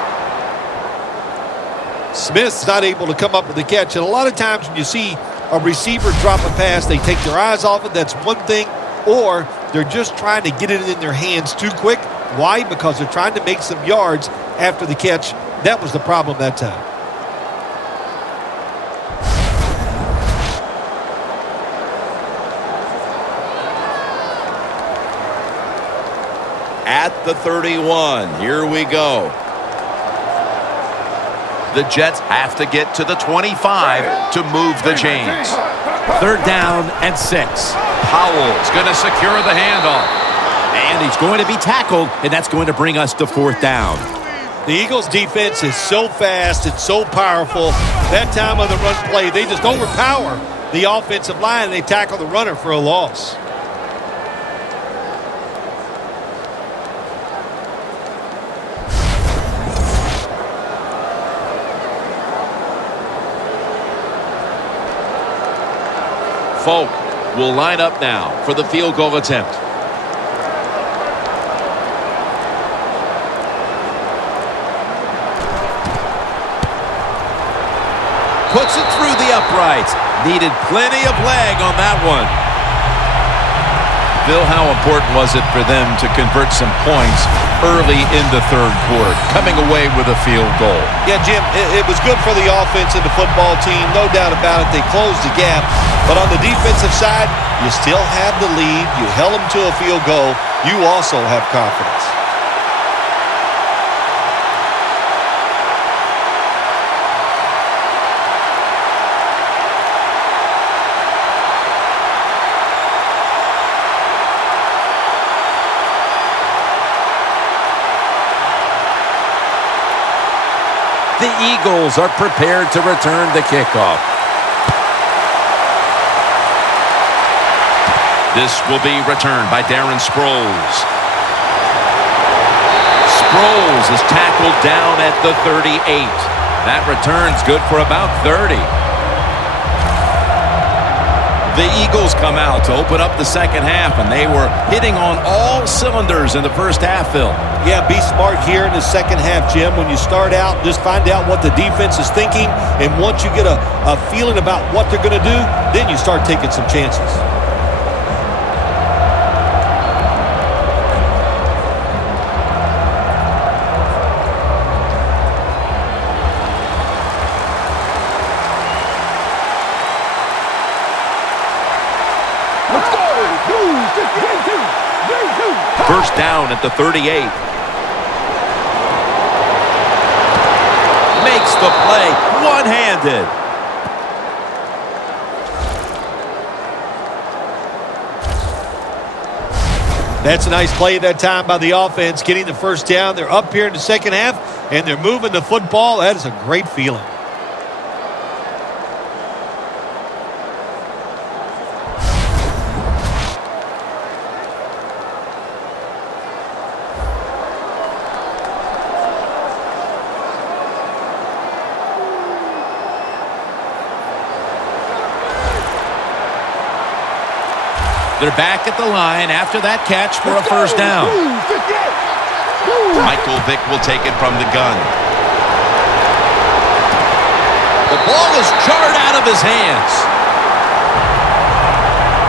Smith's not able to come up with the catch. And a lot of times when you see a receiver drop a pass, they take their eyes off it. That's one thing. Or they're just trying to get it in their hands too quick. Why? Because they're trying to make some yards after the catch. That was the problem that time. At the 31, here we go. The Jets have to get to the 25 to move the chains. Third down and 6. Powell's going to secure the handoff. And he's going to be tackled, and that's going to bring us to fourth down. The Eagles' defense is so fast and so powerful. That time on the run play, they just overpower the offensive line, and they tackle the runner for a loss. Folk will line up now for the field goal attempt. Puts it through the uprights. Needed plenty of leg on that one. Bill, how important was it for them to convert some points early in the third quarter, coming away with a field goal? Yeah, Jim, it was good for the offense and the football team. No doubt about it. They closed the gap. But on the defensive side, you still have the lead. You held them to a field goal. You also have confidence. The Eagles are prepared to return the kickoff. This will be returned by Darren Sproles. Sproles is tackled down at the 38. That return's good for about 30. The Eagles come out to open up the second half, and they were hitting on all cylinders in the first half, Phil. Yeah, be smart here in the second half, Jim. When you start out, just find out what the defense is thinking, and once you get a feeling about what they're going to do, then you start taking some chances. Let's go! First down at the 38. Makes the play one-handed. That's a nice play at that time by the offense, getting the first down. They're up here in the second half, and they're moving the football. That is a great feeling. They're back at the line after that catch for a first down. Michael Vick will take it from the gun. The ball is jarred out of his hands.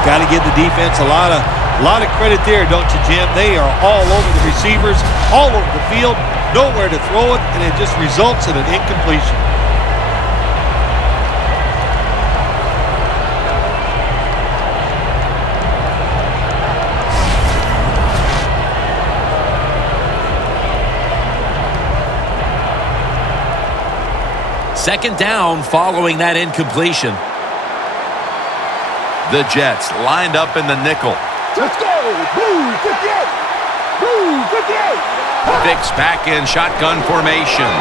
Got to give the defense a lot of credit there, don't you, Jim? They are all over the receivers, all over the field, nowhere to throw it, and it just results in an incompletion. Second down following that incompletion. The Jets lined up in the nickel. Let's go! Blue 58! Blue 58! Vick's back in shotgun formation.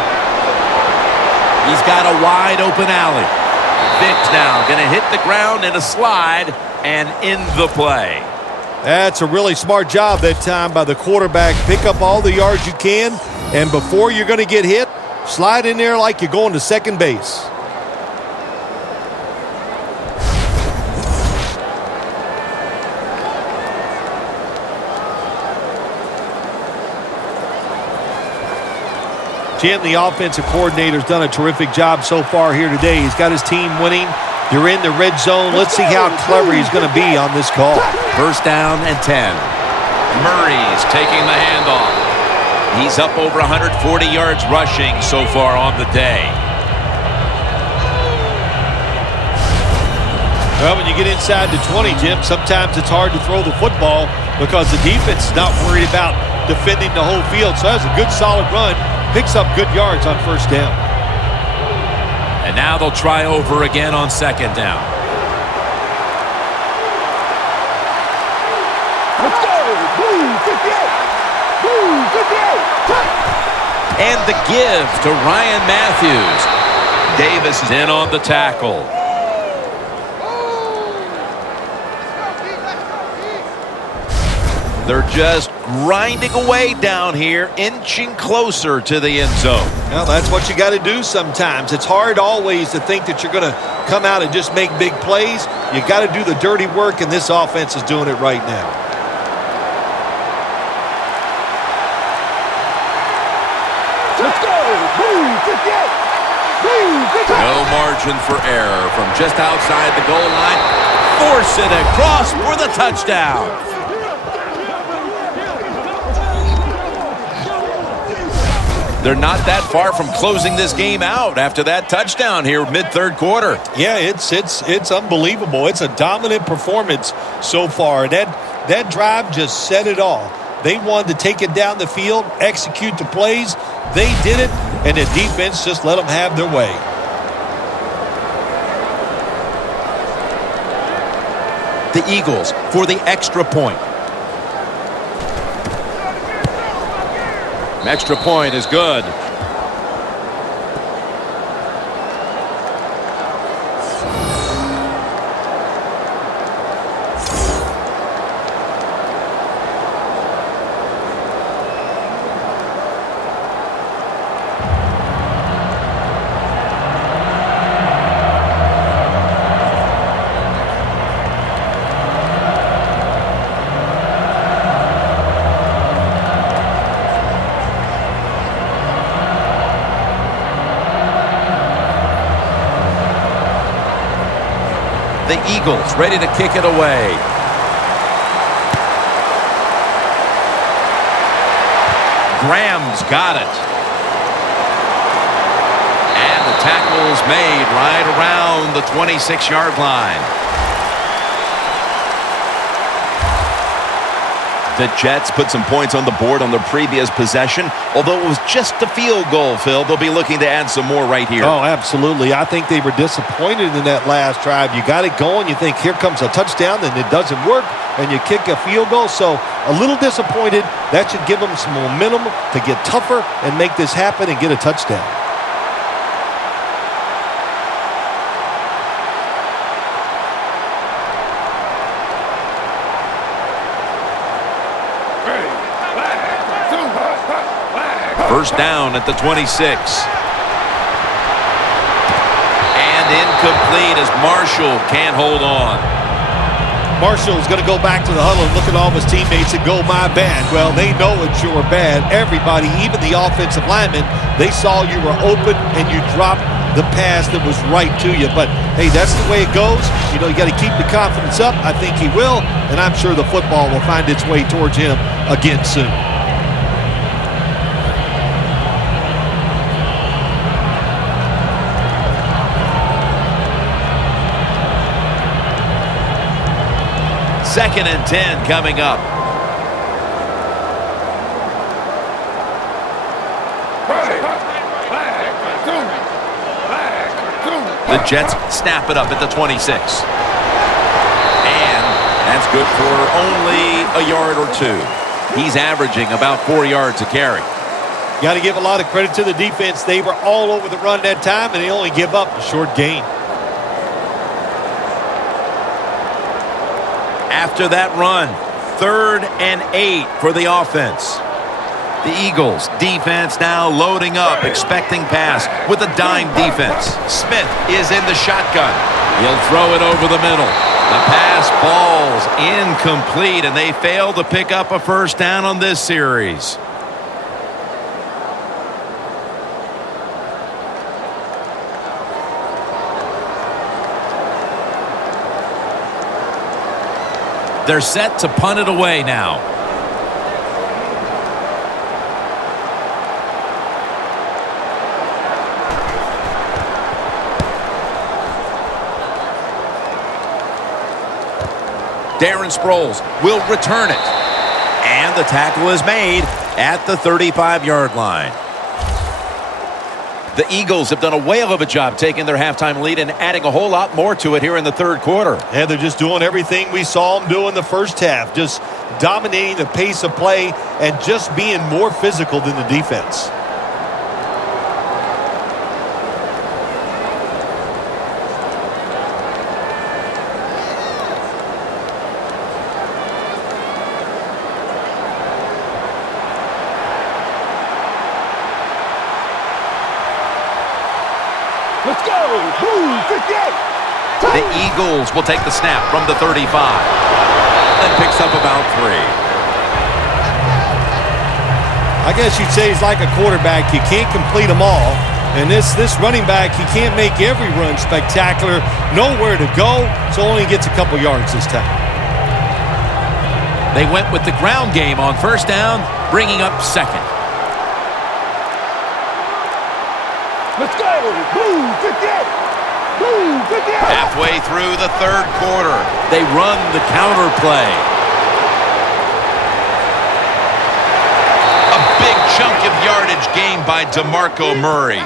He's got a wide open alley. Vick's now going to hit the ground in a slide and in the play. That's a really smart job that time by the quarterback. Pick up all the yards you can, and before you're going to get hit, slide in there like you're going to second base. Jim, the offensive coordinator's done a terrific job so far here today. He's got his team winning. You're in the red zone. Let's see how clever he's going to be on this call. First down and 10. Murray's taking the handoff. He's up over 140 yards rushing so far on the day. Well, when you get inside the 20, Jim, sometimes it's hard to throw the football because the defense is not worried about defending the whole field. So that's a good, solid run. Picks up good yards on first down. And now they'll try over again on second down. Let's go! Blue 58! Blue 58! And the give to Ryan Matthews. Davis is in on the tackle. They're just grinding away down here, inching closer to the end zone. Well, that's what you got to do sometimes. It's hard always to think that you're going to come out and just make big plays. You got to do the dirty work, and this offense is doing it right now. Let's go! Blue 58! Blue 58! No margin for error from just outside the goal line. Force it across for the touchdown. They're not that far from closing this game out after that touchdown here mid-third quarter. Yeah, it's unbelievable. It's a dominant performance so far. That drive just set it all. They wanted to take it down the field, execute the plays. They did it, and the defense just let them have their way. The Eagles for the extra point. Extra point is good. The Eagles ready to kick it away. Graham's got it. And the tackle's made right around the 26-yard line. The Jets put some points on the board on the previous possession. Although it was just a field goal, Phil, they'll be looking to add some more right here. Oh, absolutely. I think they were disappointed in that last drive. You got it going. You think, here comes a touchdown, then it doesn't work, and you kick a field goal. So a little disappointed. That should give them some momentum to get tougher and make this happen and get a touchdown. First down at the 26. And incomplete as Marshall can't hold on. Marshall's going to go back to the huddle and look at all of his teammates and go, my bad. Well, they know it's your bad. Everybody, even the offensive linemen, they saw you were open and you dropped the pass that was right to you. But, hey, that's the way it goes. You know, you got to keep the confidence up. I think he will, and I'm sure the football will find its way towards him again soon. Second and 10 coming up. The Jets snap it up at the 26. And that's good for only a yard or two. He's averaging about 4 yards a carry. Got to give a lot of credit to the defense. They were all over the run that time, and they only give up a short gain. After that run, 3rd and 8 for the offense. The Eagles defense now loading up, expecting pass with a dime defense. Smith is in the shotgun. He'll throw it over the middle. The pass falls incomplete, and they fail to pick up a first down on this series. They're set to punt it away now. Darren Sproles will return it. And the tackle is made at the 35-yard line. The Eagles have done a whale of a job taking their halftime lead and adding a whole lot more to it here in the third quarter. Yeah, they're just doing everything we saw them do in the first half. Just dominating the pace of play and just being more physical than the defense. Let's go! Boom! 58! The Eagles will take the snap from the 35. And picks up about 3. I guess you'd say he's like a quarterback. You can't complete them all. And this running back, he can't make every run spectacular. Nowhere to go, so only gets a couple yards this time. They went with the ground game on first down, bringing up second. Let's go! Boom! 58! Boom! 58! Halfway through the third quarter, they run the counter play. A big chunk of yardage gained by DeMarco Murray.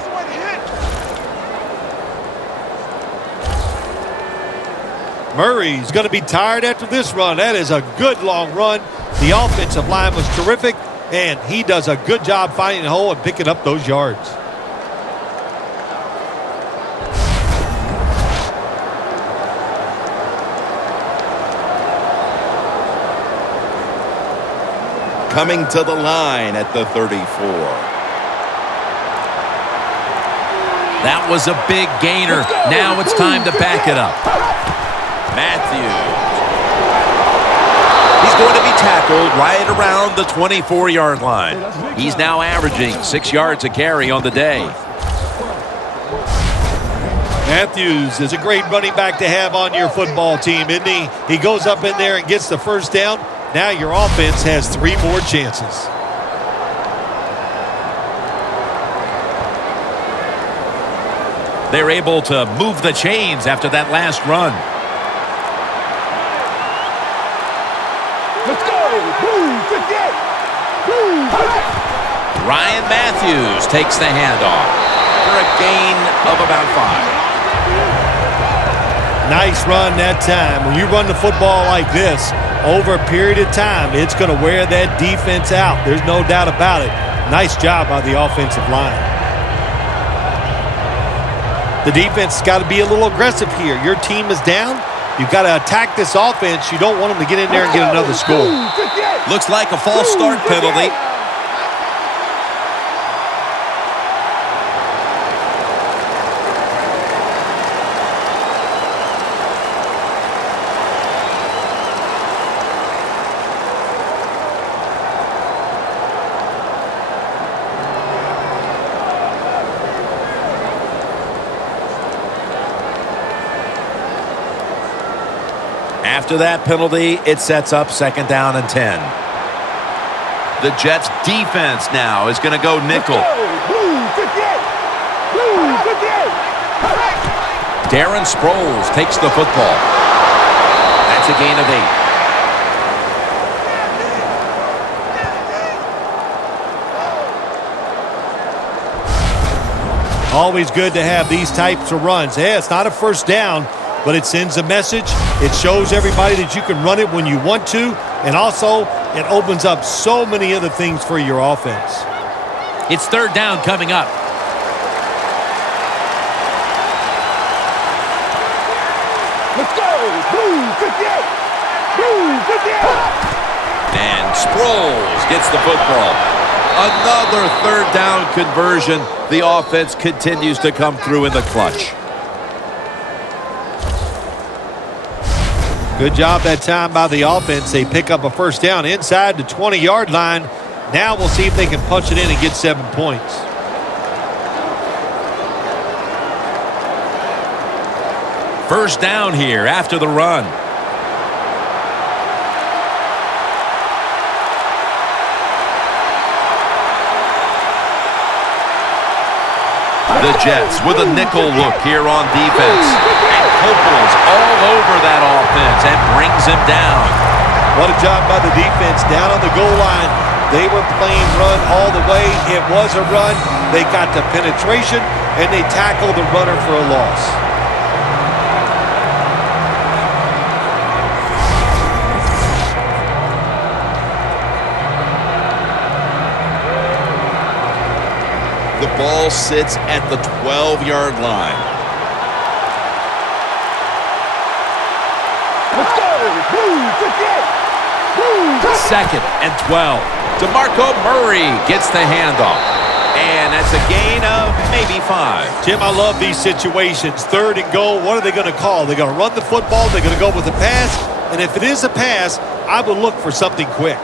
Murray's going to be tired after this run. That is a good long run. The offensive line was terrific, and he does a good job finding a hole and picking up those yards. Coming to the line at the 34. That was a big gainer. Now it's time to back it up. Matthews. He's going to be tackled right around the 24-yard line. He's now averaging 6 yards a carry on the day. Matthews is a great running back to have on your football team, isn't he? He goes up in there and gets the first down. Now your offense has 3 more chances. They're able to move the chains after that last run. Let's go. Move. 58. Move. Ryan Matthews takes the handoff for a gain of about 5. Nice run that time. When you run the football like this, over a period of time, it's going to wear that defense out. There's no doubt about it. Nice job by the offensive line. The defense has got to be a little aggressive here. Your team is down. You've got to attack this offense. You don't want them to get in there and get another score. Looks like a false start penalty. After that penalty, it sets up 2nd down and 10. The Jets defense now is going to go nickel. Darren Sproles takes the football. That's a gain of 8. Always good to have these types of runs. Yeah, it's not a first down, but it sends a message. It shows everybody that you can run it when you want to, and also it opens up so many other things for your offense. It's 3rd down coming up. Let's go. Move. 58. Move. 58. And Sproles gets the football. Another 3rd down conversion. The offense continues to come through in the clutch. Good job that time by the offense. They pick up a first down inside the 20-yard line. Now we'll see if they can punch it in and get 7 points. First down here after the run. The Jets with a nickel look here on defense. And Copel's all over that offense and brings him down. What a job by the defense down on the goal line. They were playing run all the way. It was a run. They got the penetration, and they tackled the runner for a loss. The ball sits at the 12-yard line. Let's go. Move. 58. Move. 2nd and 12. DeMarco Murray gets the handoff. And that's a gain of maybe 5. Jim, I love these situations. 3rd and goal. What are they going to call? They're going to run the football. They're going to go with a pass. And if it is a pass, I would look for something quick.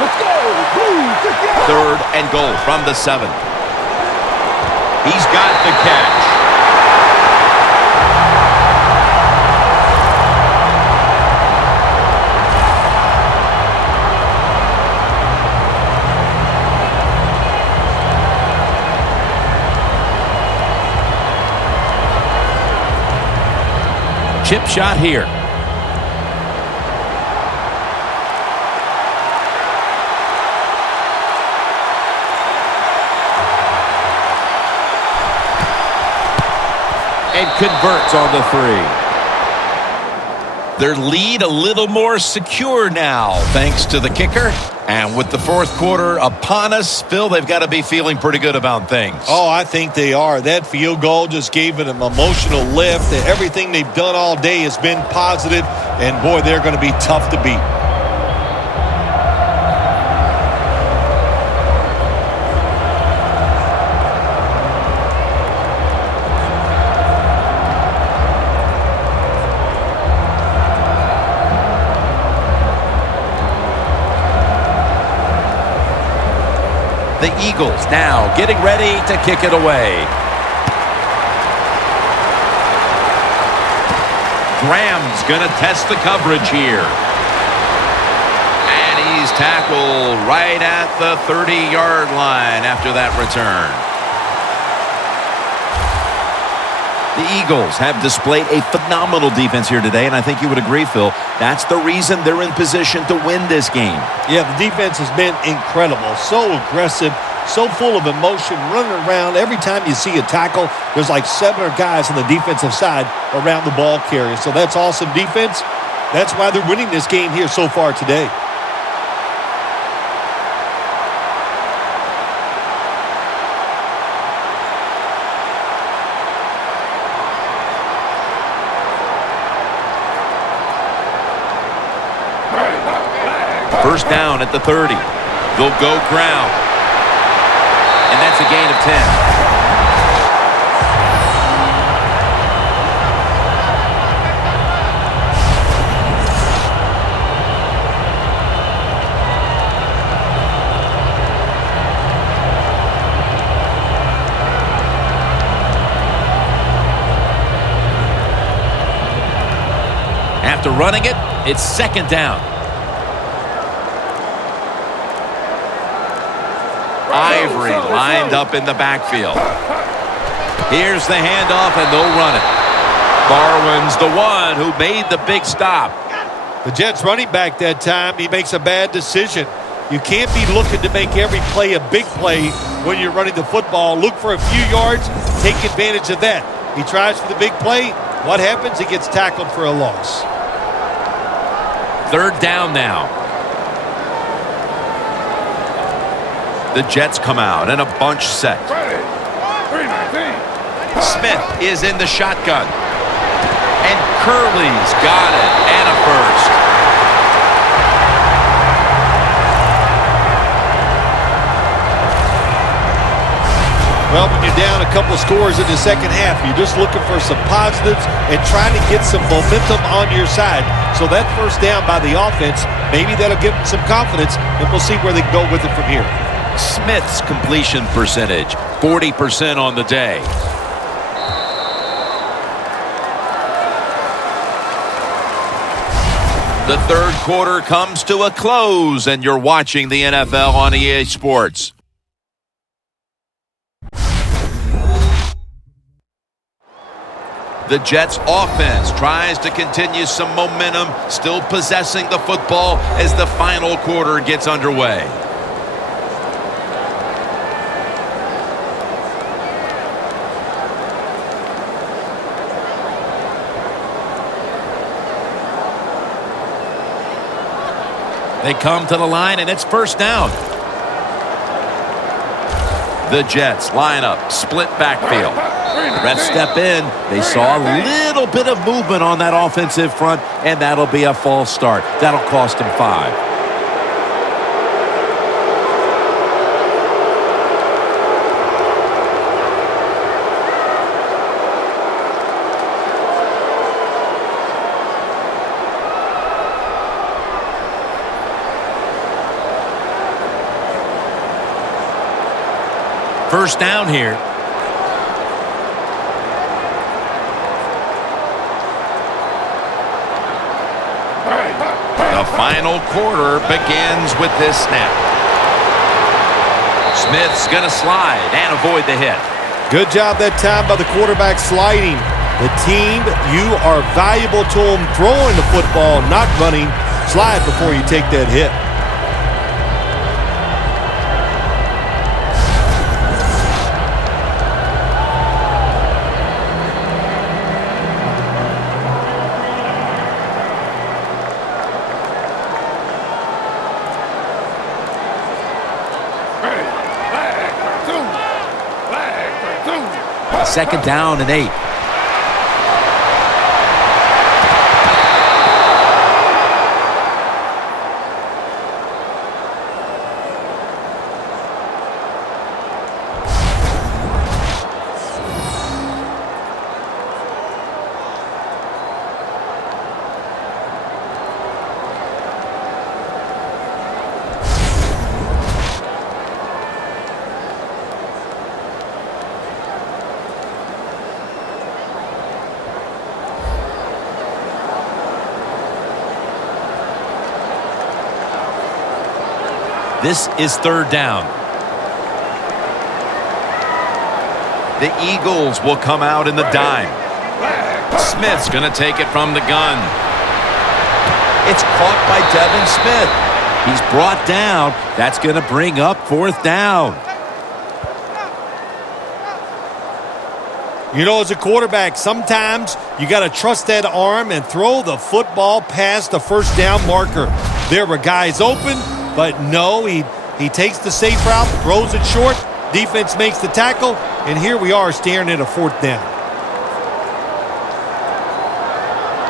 Let's go. Move. 58. 3rd and goal from the 7. He's got the catch. Chip shot here. And converts on the 3. Their lead a little more secure now, thanks to the kicker. And with the 4th quarter upon us, Phil, they've got to be feeling pretty good about things. Oh, I think they are. That field goal just gave it an emotional lift. Everything they've done all day has been positive, and boy, they're going to be tough to beat. The Eagles now getting ready to kick it away. Graham's going to test the coverage here. And he's tackled right at the 30-yard line after that return. The Eagles have displayed a phenomenal defense here today, and I think you would agree, Phil, that's the reason they're in position to win this game. Yeah, the defense has been incredible. So aggressive, so full of emotion, running around. Every time you see a tackle, there's like 7 guys on the defensive side around the ball carrier. So that's awesome defense. That's why they're winning this game here so far today. First down at the 30. They'll go ground. And that's a gain of 10. After running it, it's second down. Ivory lined up in the backfield. Here's the handoff, and they'll run it. Barwin's the one who made the big stop. The Jets running back that time, he makes a bad decision. You can't be looking to make every play a big play when you're running the football. Look for a few yards, take advantage of that. He tries for the big play. What happens? He gets tackled for a loss. Third down now. The Jets come out in a bunch set. Smith is in the shotgun. And Curley's got it. And a first. Well, when you're down a couple of scores in the second half, you're just looking for some positives and trying to get some momentum on your side. So that first down by the offense, maybe that'll give them some confidence, and we'll see where they can go with it from here. Smith's completion percentage, 40% on the day. The third quarter comes to a close, and you're watching the NFL on EA Sports. The Jets offense tries to continue some momentum, still possessing the football as the final quarter gets underway. They come to the line, and it's first down. The Jets line up, split backfield. Refs step in. They saw a little bit of movement on that offensive front, and that'll be a false start. That'll cost them 5. First down here. The final quarter begins with this snap. Smith's going to slide and avoid the hit. Good job that time by the quarterback sliding. The team, you are valuable to them throwing the football, not running. Slide before you take that hit. Second down and 8. This is third down. The Eagles will come out in the dime. Smith's going to take it from the gun. It's caught by Devin Smith. He's brought down. That's going to bring up fourth down. You know, as a quarterback, sometimes you got to trust that arm and throw the football past the first down marker. There were guys open, but no, he takes the safe route, throws it short. Defense makes the tackle, and here we are staring at a fourth down.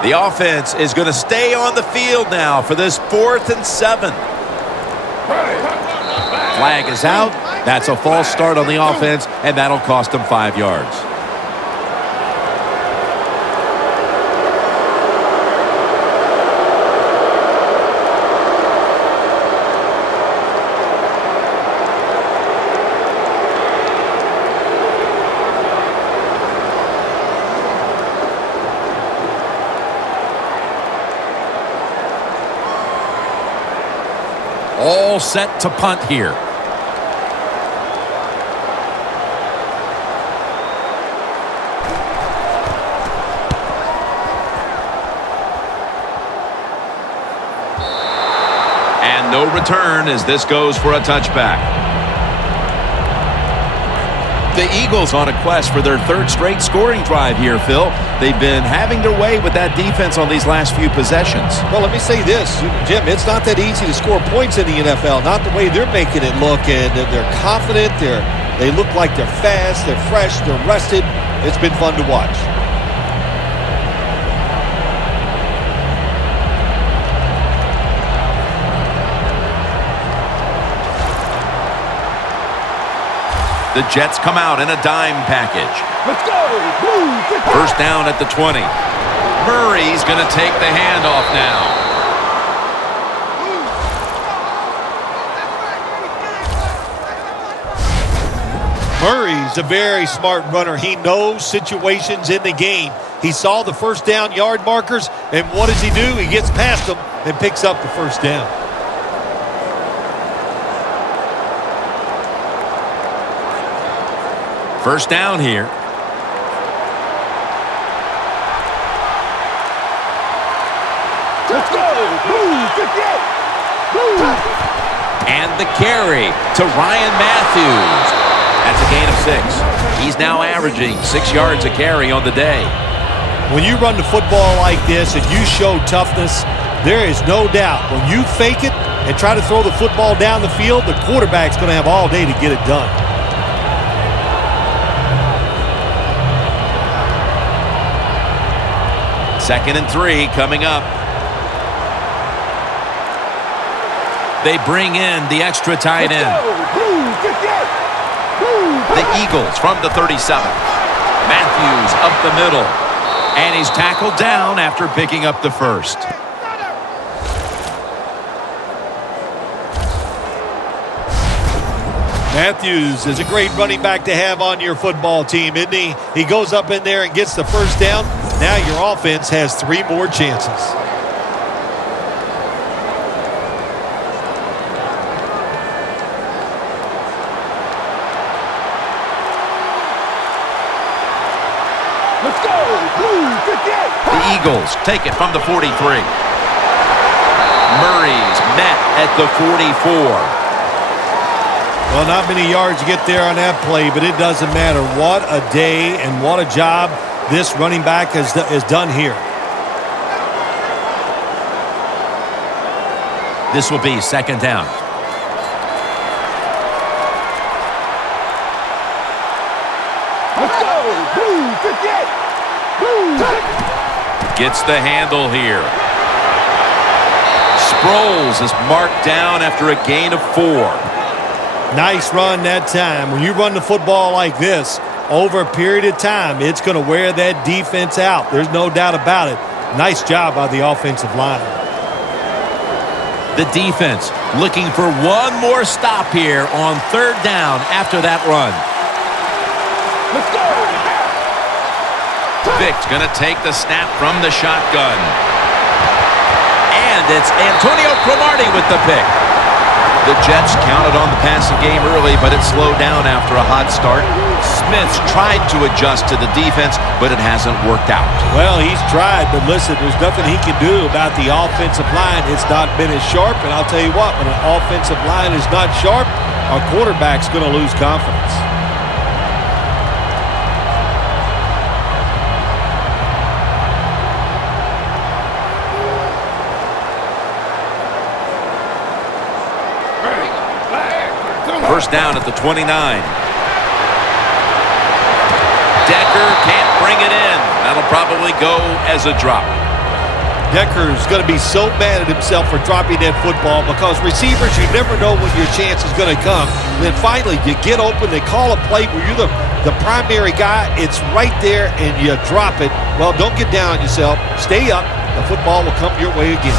The offense is going to stay on the field now for this 4th and 7. Flag is out. That's a false start on the offense, and that'll cost them 5 yards. All set to punt here. And no return as this goes for a touchback. The Eagles on a quest for their 3rd straight scoring drive here, Phil. They've been having their way with that defense on these last few possessions. Well, let me say this, Jim, it's not that easy to score points in the NFL, not the way they're making it look, and they're confident, they look like they're fast, they're fresh, they're rested. It's been fun to watch. The Jets come out in a dime package. Let's go. First down at the 20. Murray's going to take the handoff now. Murray's a very smart runner. He knows situations in the game. He saw the first down yard markers, and what does he do? He gets past them and picks up the first down. First down here. Let's go. Move. 58. Move. And the carry to Ryan Matthews. That's a gain of 6. He's now averaging 6 yards a carry on the day. When you run the football like this and you show toughness, there is no doubt when you fake it and try to throw the football down the field, the quarterback's going to have all day to get it done. Second and 3 coming up. They bring in the extra tight end. The Eagles from the 37. Matthews up the middle. And he's tackled down after picking up the first. Matthews is a great running back to have on your football team, isn't he? He goes up in there and gets the first down. Now your offense has 3 more chances. Let's go. Blue 58. The Eagles take it from the 43. Murray's met at the 44. Well, not many yards to get there on that play, but it doesn't matter. What a day and what a job this running back has done here. This will be second down. Let's go. Blue 58. Blue. Gets the handle here. Sproles is marked down after a gain of 4. Nice run that time. When you run the football like this, over a period of time, it's going to wear that defense out. There's no doubt about it. Nice job by the offensive line. The defense looking for one more stop here on third down after that run. Let's go. Vic's going to take the snap from the shotgun. And it's Antonio Cromartie with the pick. The Jets counted on the passing game early, but it slowed down after a hot start. Smith's tried to adjust to the defense, but it hasn't worked out. Well, he's tried, but listen, there's nothing he can do about the offensive line. It's not been as sharp, and I'll tell you what, when an offensive line is not sharp, our quarterback's going to lose confidence. First down at the 29. Decker can't bring it in. That'll probably go as a drop. Decker is going to be so mad at himself for dropping that football because receivers, you never know when your chance is going to come. And then finally, you get open, they call a play where you're the primary guy. It's right there, and you drop it. Well, don't get down on yourself. Stay up. The football will come your way again.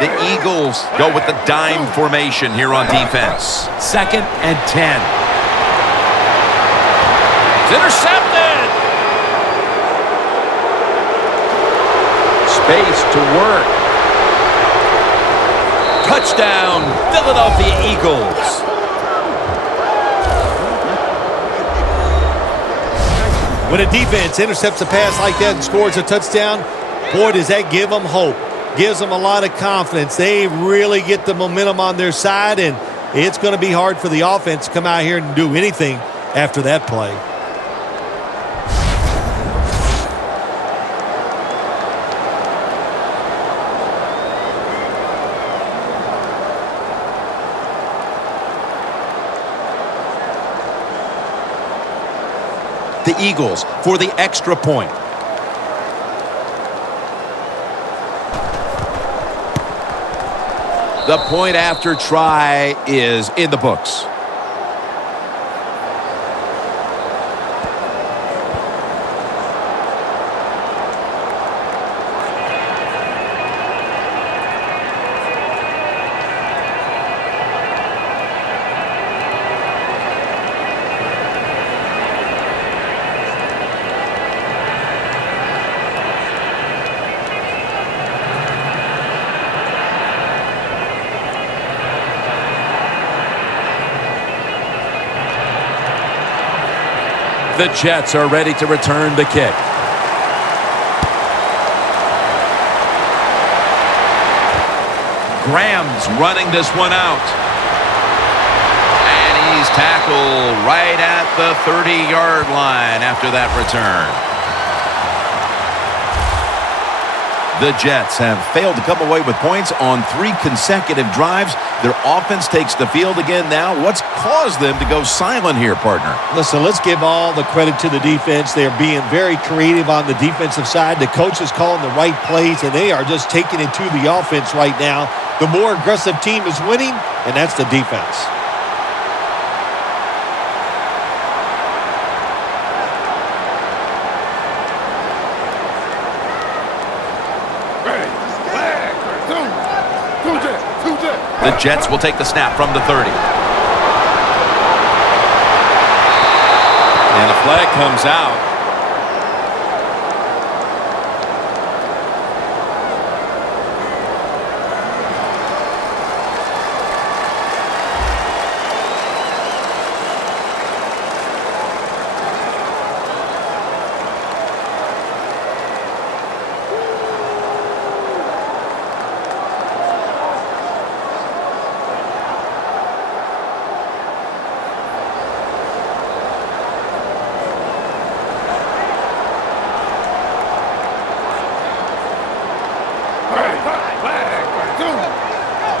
The Eagles go with the dime formation here on defense. 2nd and 10. It's intercepted. Space to work. Touchdown, Philadelphia Eagles. When a defense intercepts a pass like that and scores a touchdown, boy, does that give them hope. Gives them a lot of confidence. They really get the momentum on their side, and it's going to be hard for the offense to come out here and do anything after that play. The Eagles for the extra point. The point after try is in the books. The Jets are ready to return the kick. Graham's running this one out. And he's tackled right at the 30-yard line after that return. The Jets have failed to come away with points on 3 consecutive drives. Their offense takes the field again now. What's caused them to go silent here, partner? Listen, let's give all the credit to the defense. They're being very creative on the defensive side. The coach is calling the right plays, and they are just taking it to the offense right now. The more aggressive team is winning, and that's the defense. The Jets will take the snap from the 30. And a flag comes out.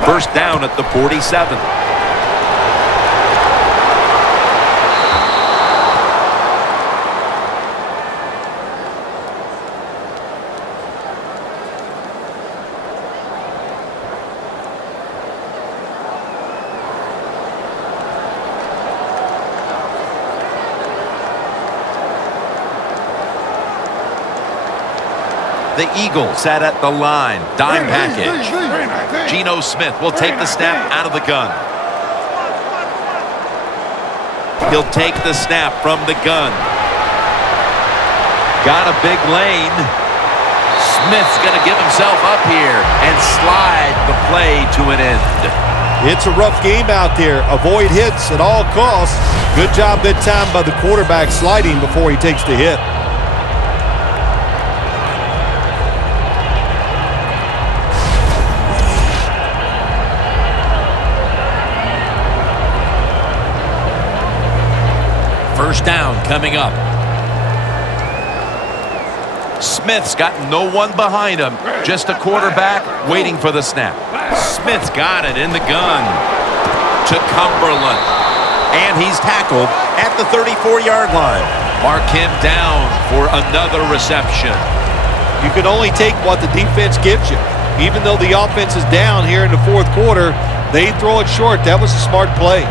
First down at the 47. The Eagles set at the line. Dime package. Geno Smith will take the snap out of the gun. He'll take the snap from the gun. Got a big lane. Smith's going to give himself up here and slide the play to an end. It's a rough game out there. Avoid hits at all costs. Good job that time by the quarterback sliding before he takes the hit. First down coming up. Smith's got no one behind him. Just a quarterback waiting for the snap. Smith's got it in the gun to Cumberland. And he's tackled at the 34-yard line. Mark him down for another reception. You can only take what the defense gives you. Even though the offense is down here in the fourth quarter, they throw it short. That was a smart play.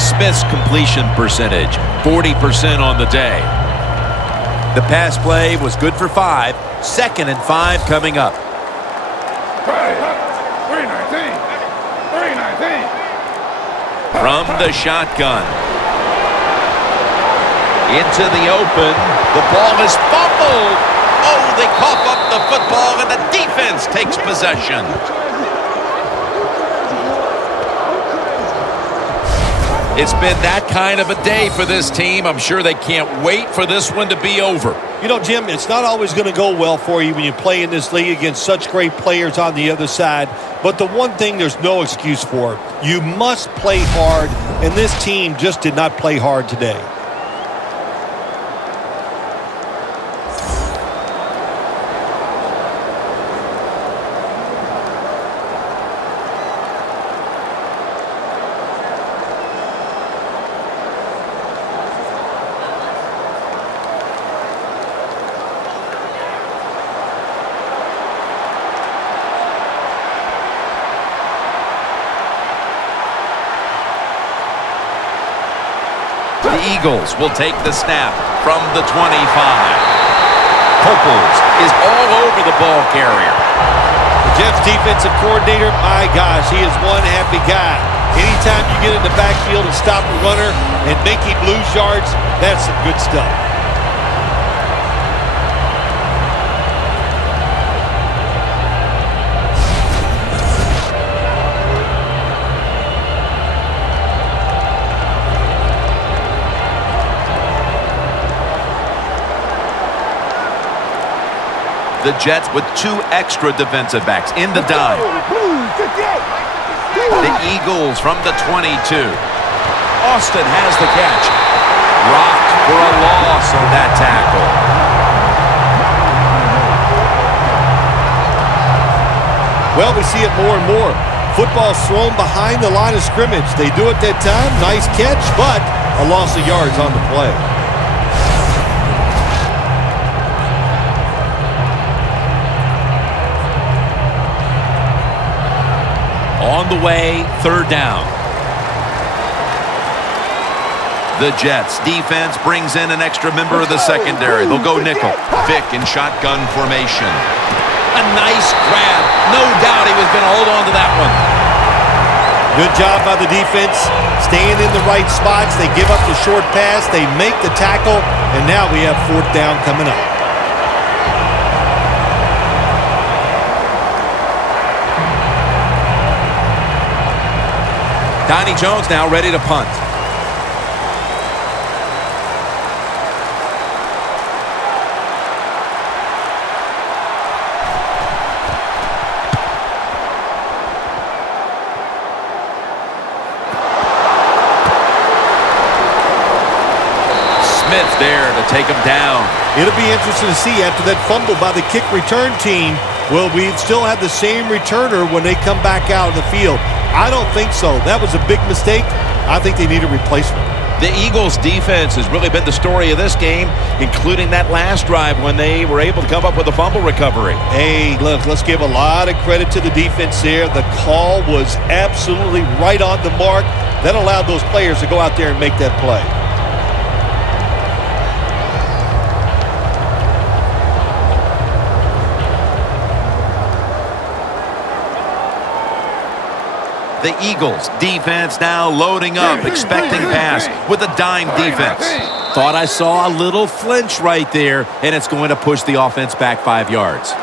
Smith's completion percentage, 40% on the day. The pass play was good for 5. 2nd and 5 coming up. 319. From the shotgun. Into the open. The ball is fumbled. Oh, they cough up the football and the defense takes possession. It's been that kind of a day for this team. I'm sure they can't wait for this one to be over. You know, Jim, it's not always going to go well for you when you play in this league against such great players on the other side. But the one thing there's no excuse for, you must play hard, and this team just did not play hard today. The Eagles will take the snap from the 25. Coples is all over the ball carrier. The Jets defensive coordinator, my gosh, he is one happy guy. Anytime you get in the backfield and stop a runner and make him lose yards, that's some good stuff. The Jets with 2 extra defensive backs in the dime. The Eagles from the 22. Austin has the catch. Rocked for a loss on that tackle. Well, we see it more and more. Football's thrown behind the line of scrimmage. They do it that time. Nice catch, but a loss of yards on the play. On the way, 3rd down. The Jets defense brings in an extra member of the secondary. They'll go nickel. Vick in shotgun formation. A nice grab. No doubt he was going to hold on to that one. Good job by the defense. Staying in the right spots. They give up the short pass. They make the tackle. And now we have 4th down coming up. Donnie Jones now ready to punt. Smith there to take him down. It'll be interesting to see after that fumble by the kick return team. Will we still have the same returner when they come back out in the field? I don't think so. That was a big mistake. I think they need a replacement. The Eagles' defense has really been the story of this game, including that last drive when they were able to come up with a fumble recovery. Hey, look, let's give a lot of credit to the defense there. The call was absolutely right on the mark. That allowed those players to go out there and make that play. The Eagles defense now loading up, expecting pass with a dime defense. Thought I saw a little flinch right there, and it's going to push the offense back 5 yards.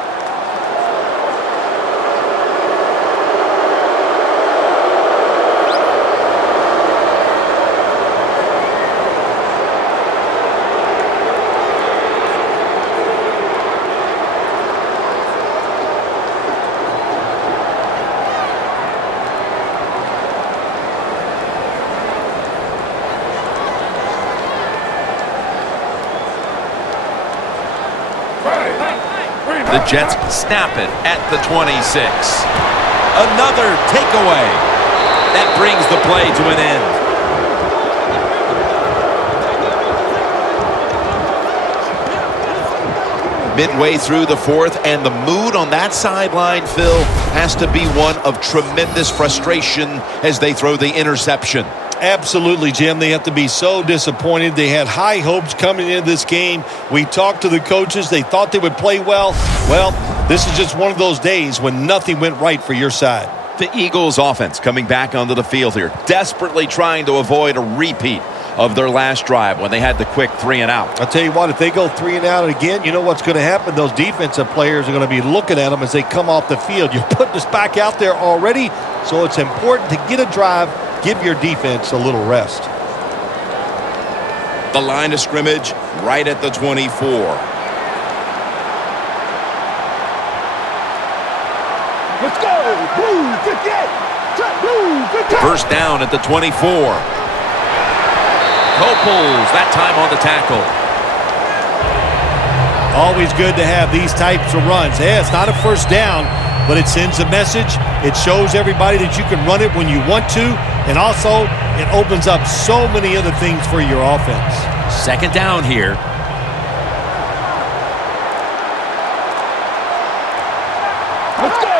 The Jets snap it at the 26. Another takeaway. That brings the play to an end. Midway through the fourth, and the mood on that sideline, Phil, has to be one of tremendous frustration as they throw the interception. Absolutely, Jim. They have to be so disappointed. They had high hopes coming into this game. We talked to the coaches. They thought they would play well. Well, this is just one of those days when nothing went right for your side. The Eagles offense coming back onto the field here, desperately trying to avoid a repeat of their last drive when they had the quick 3 and out. I'll tell you what, if they go 3 and out again, you know what's going to happen? Those defensive players are going to be looking at them as they come off the field. You're putting us back out there already, so it's important to get a drive. Give your defense a little rest. The line of scrimmage right at the 24. Let's go. Blue 58. Blue 58. First down at the 24. Coples, that time on the tackle. Always good to have these types of runs. Yeah, it's not a first down, but it sends a message. It shows everybody that you can run it when you want to, and also it opens up so many other things for your offense. Second down here. Let's go.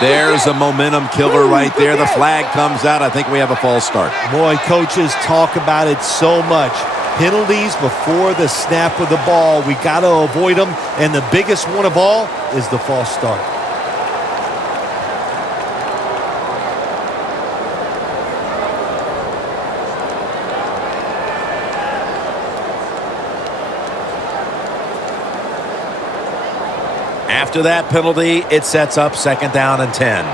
There's a momentum killer right there. The flag comes out. I think we have a false start. Boy, coaches talk about it so much. Penalties before the snap of the ball. We got to avoid them, and the biggest one of all is the false start. After that penalty, it sets up second down and 10.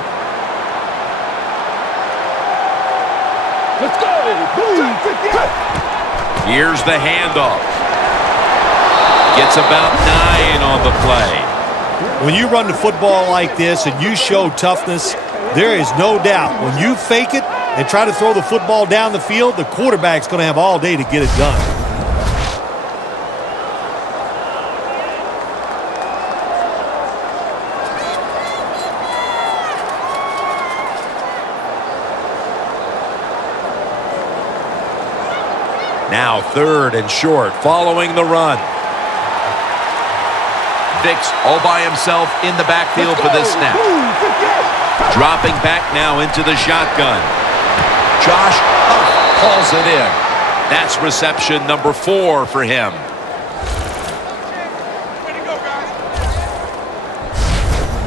Let's go. Blue 58. Here's the handoff. Gets about 9 on the play. When you run the football like this and you show toughness, there is no doubt when you fake it and try to throw the football down the field, the quarterback's going to have all day to get it done. Now third and short following the run. Vicks all by himself in the backfield for this snap. Dropping back now into the shotgun. Josh Huff pulls it in. That's reception number 4 for him.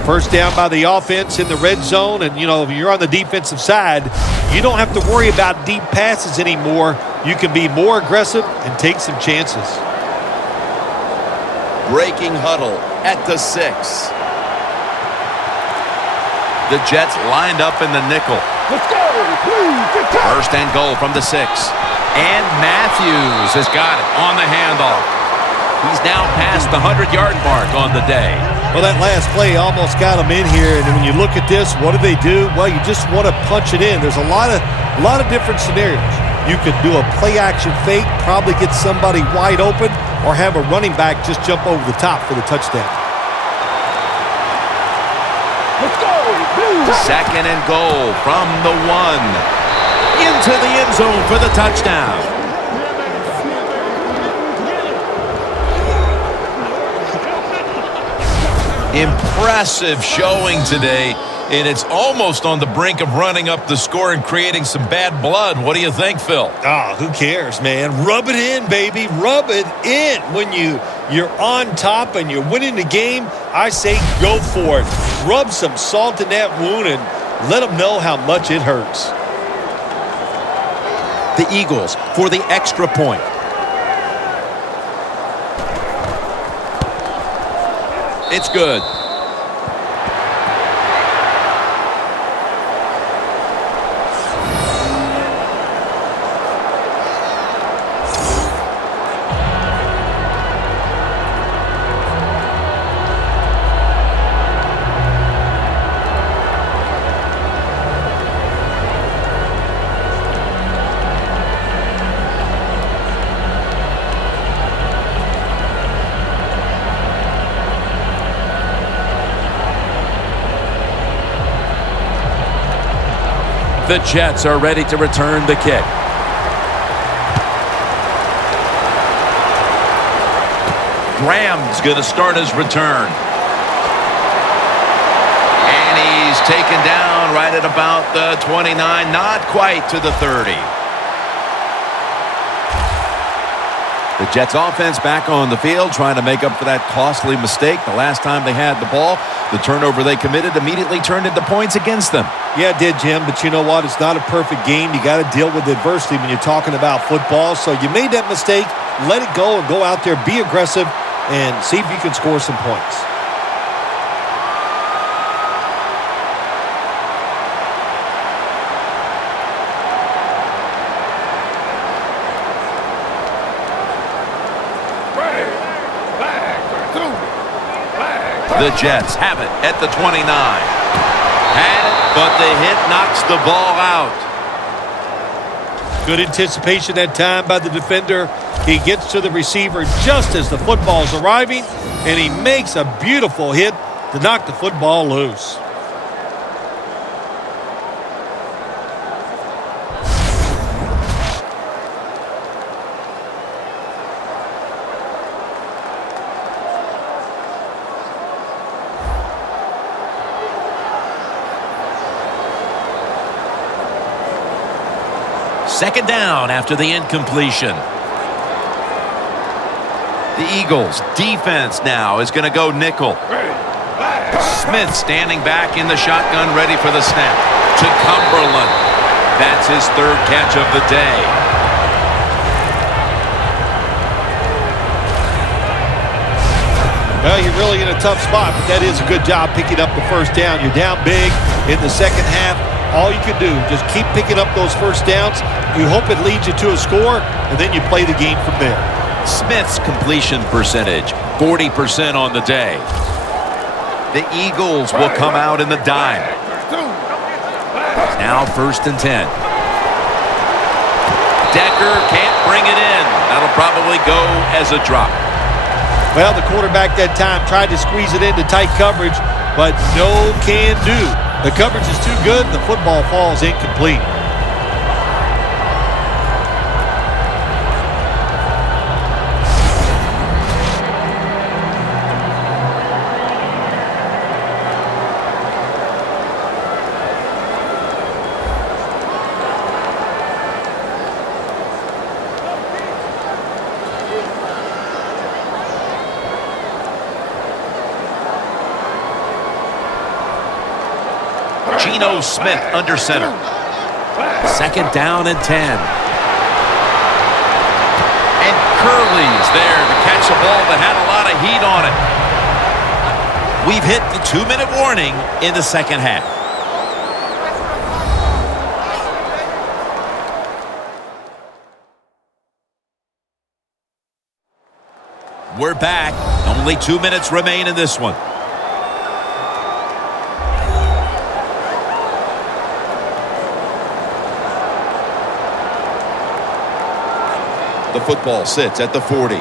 First down by the offense in the red zone, and you know, if you're on the defensive side, you don't have to worry about deep passes anymore. You can be more aggressive and take some chances. Breaking huddle at the 6. The Jets lined up in the nickel. Let's go. Blue 58. First and goal from the 6. And Matthews has got it on the handoff. He's now past the 100-yard mark on the day. Well, that last play almost got him in here, and when you look at this, what do? Well, you just want to punch it in. There's a lot of different scenarios. You could do a play-action fake, probably get somebody wide open, or have a running back just jump over the top for the touchdown. Let's go. Blue. Second and goal from the 1. Into the end zone for the touchdown. Impressive showing today, and it's almost on the brink of running up the score and creating some bad blood. What do you think, Phil? Who cares, man? Rub it in, baby. Rub it in. When you're on top and you're winning the game, I say go for it. Rub some salt in that wound and Let them know how much it hurts. The Eagles for the extra point. It's good. The Jets are ready to return the kick. Graham's going to start his return. And he's taken down right at about the 29, not quite to the 30. The Jets offense back on the field trying to make up for that costly mistake. The last time they had the ball, the turnover they committed immediately turned into points against them. Yeah, it did, Jim, but you know what? It's not a perfect game. You got to deal with adversity when you're talking about football. So you made that mistake, let it go, and go out there, be aggressive, and see if you can score some points. The Jets have it at the 29. Had it, but the hit knocks the ball out. Good anticipation that time by the defender. He gets to the receiver just as the football's arriving, and he makes a beautiful hit to knock the football loose. Second down after the incompletion. The Eagles defense now is going to go nickel. Smith standing back in the shotgun, ready for the snap. To Cumberland. That's his third catch of the day. Well, you're really in a tough spot, but that is a good job picking up the first down. You're down big in the second half. All you can do, just keep picking up those first downs. You hope it leads you to a score, and then you play the game from there. Smith's completion percentage, 40% on the day. The Eagles will come out in the dime. Now 1st and 10. Decker can't bring it in. That'll probably go as a drop. Well, the quarterback that time tried to squeeze it into tight coverage, but no can do. The coverage is too good. The football falls incomplete. Geno Smith under center. Second down and 10. And Curley's there to catch a ball that had a lot of heat on it. We've hit the 2-minute warning in the second half. We're back. Only 2 minutes remain in this one. The football sits at the 40.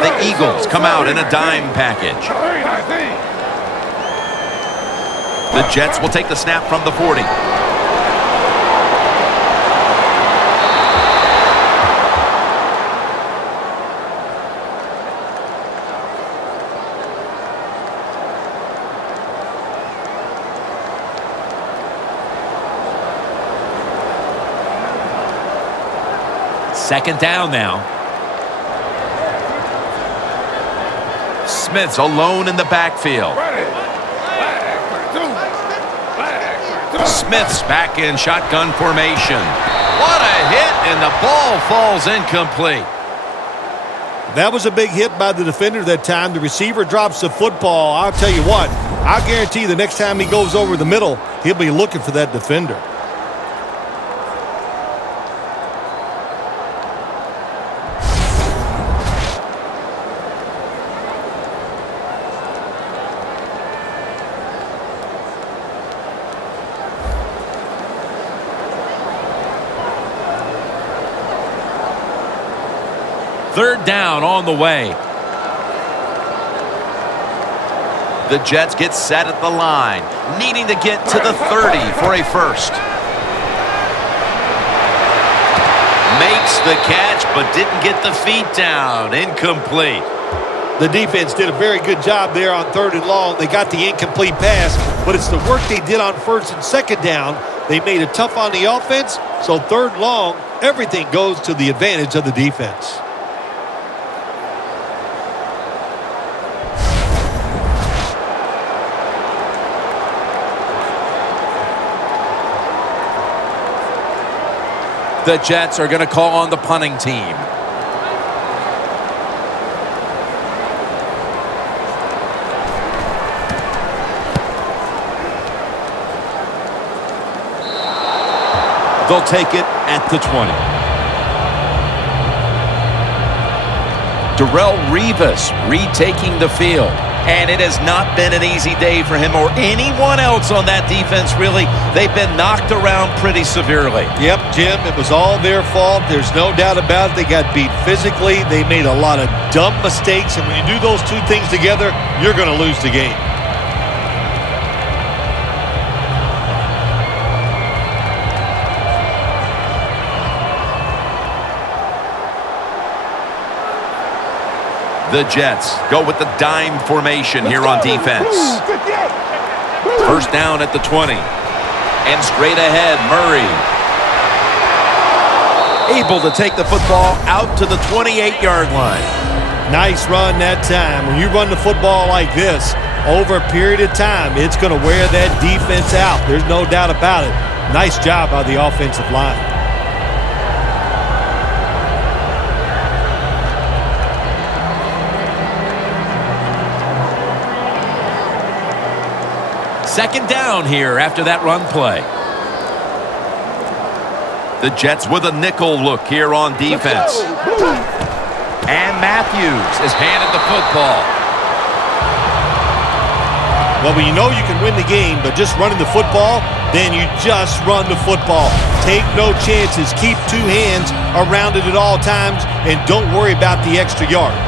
The Eagles come out in a dime package. The Jets will take the snap from the 40. Second down now. Smith's alone in the backfield. Smith's back in shotgun formation. What a hit, and the ball falls incomplete. That was a big hit by the defender that time. The receiver drops the football. I'll tell you what, I guarantee the next time he goes over the middle, he'll be looking for that defender. Third down on the way. The Jets get set at the line, needing to get to the 30 for a first. Makes the catch, but didn't get the feet down. Incomplete. The defense did a very good job there on 3rd and long. They got the incomplete pass, but it's the work they did on 1st and 2nd down. They made it tough on the offense, so 3rd and long, everything goes to the advantage of the defense. The Jets are going to call on the punting team. They'll take it at the 20. Darrelle Revis retaking the field. And it has not been an easy day for him or anyone else on that defense, really. They've been knocked around pretty severely. Yep, Jim, it was all their fault. There's no doubt about it. They got beat physically. They made a lot of dumb mistakes. And when you do those two things together, you're going to lose the game. The Jets go with the dime formation here on defense. First down at the 20. And straight ahead, Murray. Able to take the football out to the 28-yard line. Nice run that time. When you run the football like this, over a period of time, it's going to wear that defense out. There's no doubt about it. Nice job by the offensive line. Second down here after that run play. The Jets with a nickel look here on defense. And Matthews is handed the football. Well, when you know you can win the game, but just running the football, then you just run the football. Take no chances. Keep two hands around it at all times, and don't worry about the extra yard.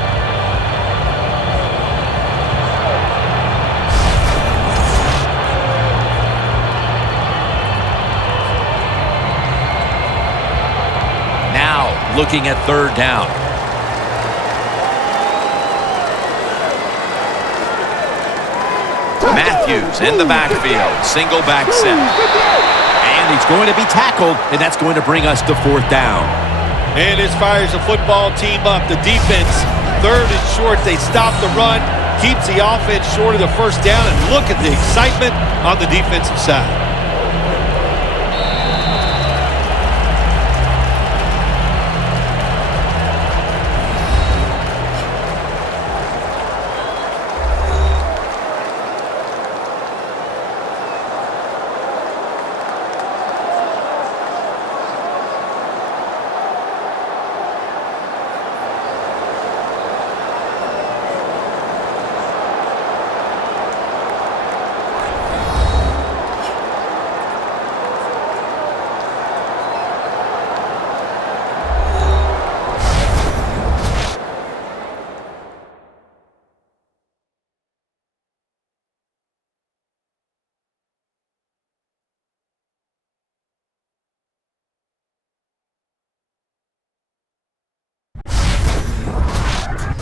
Looking at third down. Matthews in the backfield. Single back set. And he's going to be tackled, and that's going to bring us to fourth down. And this fires the football team up. The defense, 3rd and short. They stop the run. Keeps the offense short of the first down. And look at the excitement on the defensive side.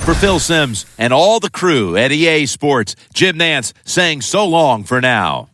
For Phil Simms and all the crew at EA Sports, Jim Nantz saying so long for now.